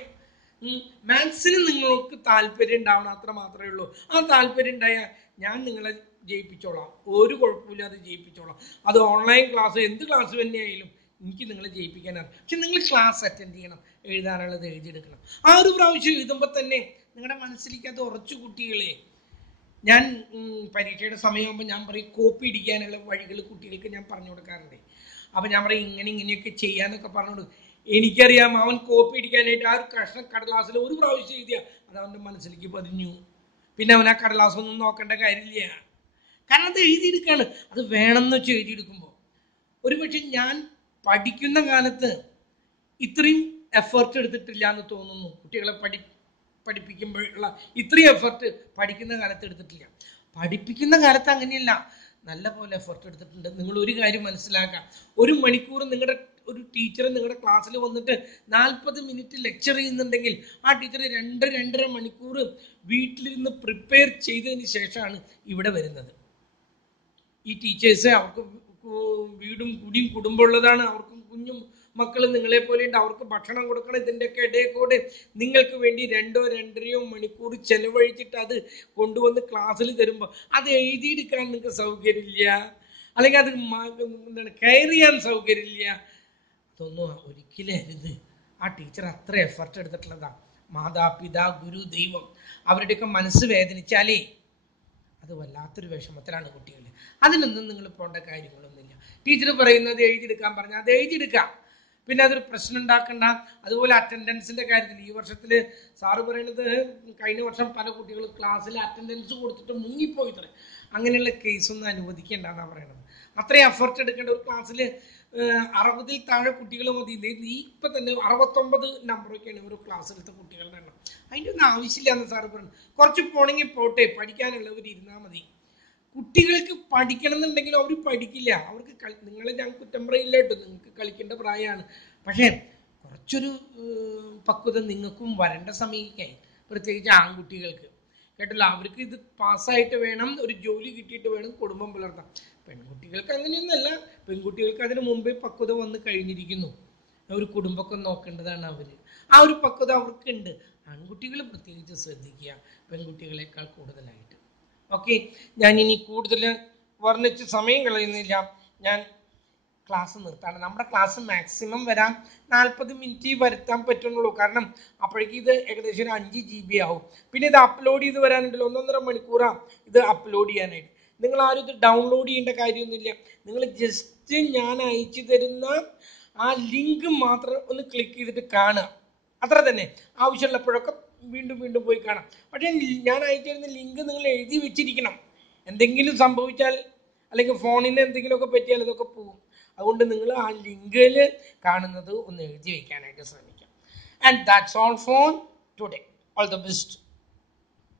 മാത്സിന് നിങ്ങൾക്ക് താല്പര്യം ഉണ്ടാവണം, അത്ര മാത്രമേ ഉള്ളൂ. ആ താല്പര്യം ഉണ്ടായാൽ ഞാൻ നിങ്ങളെ ജയിപ്പിച്ചോളാം, ഒരു കുഴപ്പമില്ലാതെ ജയിപ്പിച്ചോളാം. അത് ഓൺലൈൻ ക്ലാസ് എന്ത് ക്ലാസ് തന്നെയായാലും എനിക്ക് നിങ്ങളെ ജയിപ്പിക്കാനാണ്. പക്ഷെ നിങ്ങൾ ക്ലാസ് അറ്റൻഡ് ചെയ്യണം, എഴുതാനുള്ളത് എഴുതിയെടുക്കണം. ആ ഒരു പ്രാവശ്യം എഴുതുമ്പോൾ തന്നെ നിങ്ങളുടെ മനസ്സിലേക്ക് അത് ഉറച്ചു. കുട്ടികളെ ഞാൻ പരീക്ഷയുടെ സമയമാകുമ്പോൾ ഞാൻ പറയും കോപ്പി അടിക്കാനുള്ള വഴികൾ കുട്ടികൾക്ക് ഞാൻ പറഞ്ഞു കൊടുക്കാറുണ്ട്. അപ്പം ഞാൻ പറയും ഇങ്ങനെയൊക്കെ ചെയ്യാന്നൊക്കെ പറഞ്ഞു കൊടുക്കും. എനിക്കറിയാം അവൻ കോപ്പി അടിക്കാനായിട്ട് ആ ഒരു കഷ്ണം കടലാസിൽ ഒരു പ്രാവശ്യം എഴുതിയ അത് അവൻ്റെ മനസ്സിലേക്ക് പതിഞ്ഞു. പിന്നെ അവൻ ആ കടലാസൊന്നും നോക്കേണ്ട കാര്യമില്ല, കാരണം അത് എഴുതിയെടുക്കുകയാണ്. അത് വേണമെന്ന് വെച്ച് എഴുതിയെടുക്കുമ്പോൾ ഒരുപക്ഷെ ഞാൻ പഠിക്കുന്ന കാലത്ത് ഇത്രയും എഫേർട്ട് എടുത്തിട്ടില്ല എന്ന് തോന്നുന്നു. കുട്ടികളെ പഠിപ്പിക്കുമ്പോഴുള്ള ഇത്രയും എഫേർട്ട് പഠിക്കുന്ന കാലത്ത് എടുത്തിട്ടില്ല. പഠിപ്പിക്കുന്ന കാലത്ത് അങ്ങനെയല്ല, നല്ല പോലെ എഫേർട്ട് എടുത്തിട്ടുണ്ട്. നിങ്ങൾ ഒരു കാര്യം മനസ്സിലാക്കുക, 1 മണിക്കൂർ നിങ്ങളുടെ ഒരു ടീച്ചർ നിങ്ങളുടെ ക്ലാസ്സിൽ വന്നിട്ട് 40 മിനിറ്റ് ലെക്ചർ ചെയ്യുന്നുണ്ടെങ്കിൽ ആ ടീച്ചർ 2-2.5 മണിക്കൂർ വീട്ടിലിരുന്ന് പ്രിപ്പയർ ചെയ്തതിന് ശേഷമാണ് ഇവിടെ വരുന്നത്. ഈ ടീച്ചേഴ്സ് അവർക്ക് വീടും കുടിയും കുടുംബമുള്ളതാണ്, അവർക്കും കുഞ്ഞും മക്കളും നിങ്ങളെ പോലെയുണ്ട്, അവർക്ക് ഭക്ഷണം കൊടുക്കണം. ഇതിൻ്റെയൊക്കെ ഇടയിൽ കൂടെ നിങ്ങൾക്ക് വേണ്ടി 2-2.5 മണിക്കൂർ ചെലവഴിച്ചിട്ട് അത് കൊണ്ടുവന്ന് ക്ലാസ്സിൽ തരുമ്പോൾ അത് എഴുതിയെടുക്കാൻ നിങ്ങൾക്ക് സൗകര്യമില്ല, അല്ലെങ്കിൽ അത് എന്താണ് കെയർ ചെയ്യാൻ സൗകര്യമില്ല. അതൊന്നും ഒരിക്കലും അരുത്. ആ ടീച്ചർ അത്ര എഫർട്ട് എടുത്തിട്ടുള്ളതാണ്. മാതാപിതാ ഗുരു ദൈവം അവരുടെയൊക്കെ മനസ്സ് വേദനിച്ചാലേ അത് വല്ലാത്തൊരു വിഷമത്തിലാണ് കുട്ടികൾ. അതിനൊന്നും നിങ്ങൾ പോകേണ്ട കാര്യങ്ങളൊന്നുമില്ല. ടീച്ചർ പറയുന്നത് എഴുതിയെടുക്കാൻ പറഞ്ഞാൽ അത് എഴുതിയെടുക്കാം, പിന്നെ അതൊരു പ്രശ്നം ഉണ്ടാക്കണ്ട. അതുപോലെ അറ്റൻഡൻസിന്റെ കാര്യത്തിൽ ഈ വർഷത്തിൽ സാറ് പറയുന്നത് കഴിഞ്ഞ വർഷം പല കുട്ടികൾ ക്ലാസ്സിൽ അറ്റൻഡൻസ് കൊടുത്തിട്ട് മുങ്ങിപ്പോയി. അങ്ങനെയുള്ള കേസൊന്നും അനുവദിക്കേണ്ടെന്നാണ് പറയുന്നത്. അത്രയും എഫർട്ട് എടുക്കേണ്ട ഒരു ക്ലാസ്സിൽ 60-ൽ താഴെ കുട്ടികൾ മതി. ഇപ്പം തന്നെ 69 നമ്പറൊക്കെയാണ് ഒരു ക്ലാസ്സിലത്തെ കുട്ടികളുടെ എണ്ണം. അതിൻ്റെ ഒന്നും ആവശ്യമില്ല എന്ന് സാറ് പറഞ്ഞു. കുറച്ച് പോണെങ്കിൽ പോട്ടെ, പഠിക്കാനുള്ളവർ ഇരുന്നാൽ മതി. കുട്ടികൾക്ക് പഠിക്കണം എന്നുണ്ടെങ്കിൽ അവർ പഠിക്കില്ല. അവർക്ക് നിങ്ങളെ ഞാൻ കുറ്റം പറയില്ല കേട്ടോ, നിങ്ങൾക്ക് കളിക്കേണ്ട പ്രായമാണ്. പക്ഷേ കുറച്ചൊരു പക്വത നിങ്ങൾക്കും വരേണ്ട സമയക്കായി, പ്രത്യേകിച്ച് ആൺകുട്ടികൾക്ക്, കേട്ടല്ലോ. അവർക്ക് ഇത് പാസ്സായിട്ട് വേണം, ഒരു ജോലി കിട്ടിയിട്ട് വേണം കുടുംബം പുലർത്താൻ. പെൺകുട്ടികൾക്ക് അങ്ങനെയൊന്നുമല്ല, പെൺകുട്ടികൾക്ക് അതിന് മുമ്പേ പക്വത വന്ന് കഴിഞ്ഞിരിക്കുന്നു. ഒരു കുടുംബമൊക്കെ നോക്കേണ്ടതാണ് അവർ. ആ ഒരു പക്വത അവർക്കുണ്ട്. ആൺകുട്ടികൾ പ്രത്യേകിച്ച് ശ്രദ്ധിക്കുക, പെൺകുട്ടികളെക്കാൾ കൂടുതലായിട്ട്. ഓക്കെ, ഞാൻ ഇനി കൂടുതൽ വർണ്ണിച്ച് സമയം കളയുന്നില്ല, ഞാൻ ക്ലാസ് നിർത്താണ്. നമ്മുടെ ക്ലാസ് മാക്സിമം വരാൻ 40 മിനിറ്റ് വരുത്താൻ പറ്റുന്നുള്ളൂ. കാരണം അപ്പോഴേക്കും ഇത് ഏകദേശം ഒരു 5 GB ആവും. പിന്നെ ഇത് അപ്ലോഡ് ചെയ്ത് വരാനുണ്ടല്ലോ, 1.5 മണിക്കൂറാണ് ഇത് അപ്ലോഡ് ചെയ്യാനായിട്ട്. നിങ്ങൾ ആരും ഇത് ഡൗൺലോഡ് ചെയ്യേണ്ട കാര്യമൊന്നുമില്ല. നിങ്ങൾ ജസ്റ്റ് ഞാൻ അയച്ചു തരുന്ന ആ ലിങ്ക് മാത്രം ഒന്ന് ക്ലിക്ക് ചെയ്തിട്ട് കാണുക, അത്ര തന്നെ. ആവശ്യമുള്ളപ്പോഴൊക്കെ വീണ്ടും വീണ്ടും പോയി കാണാം. പക്ഷേ ഞാൻ അയച്ചു തരുന്ന ലിങ്ക് നിങ്ങൾ എഴുതി വെച്ചിരിക്കണം. എന്തെങ്കിലും സംഭവിച്ചാൽ അല്ലെങ്കിൽ ഫോണിന് എന്തെങ്കിലുമൊക്കെ പറ്റിയാൽ ഇതൊക്കെ പോകും. അതുകൊണ്ട് നിങ്ങൾ ആ ലിങ്കിൽ കാണുന്നത് ഒന്ന് എഴുതി വയ്ക്കാനായിട്ട് ശ്രമിക്കാം. And that's all for today. All the best.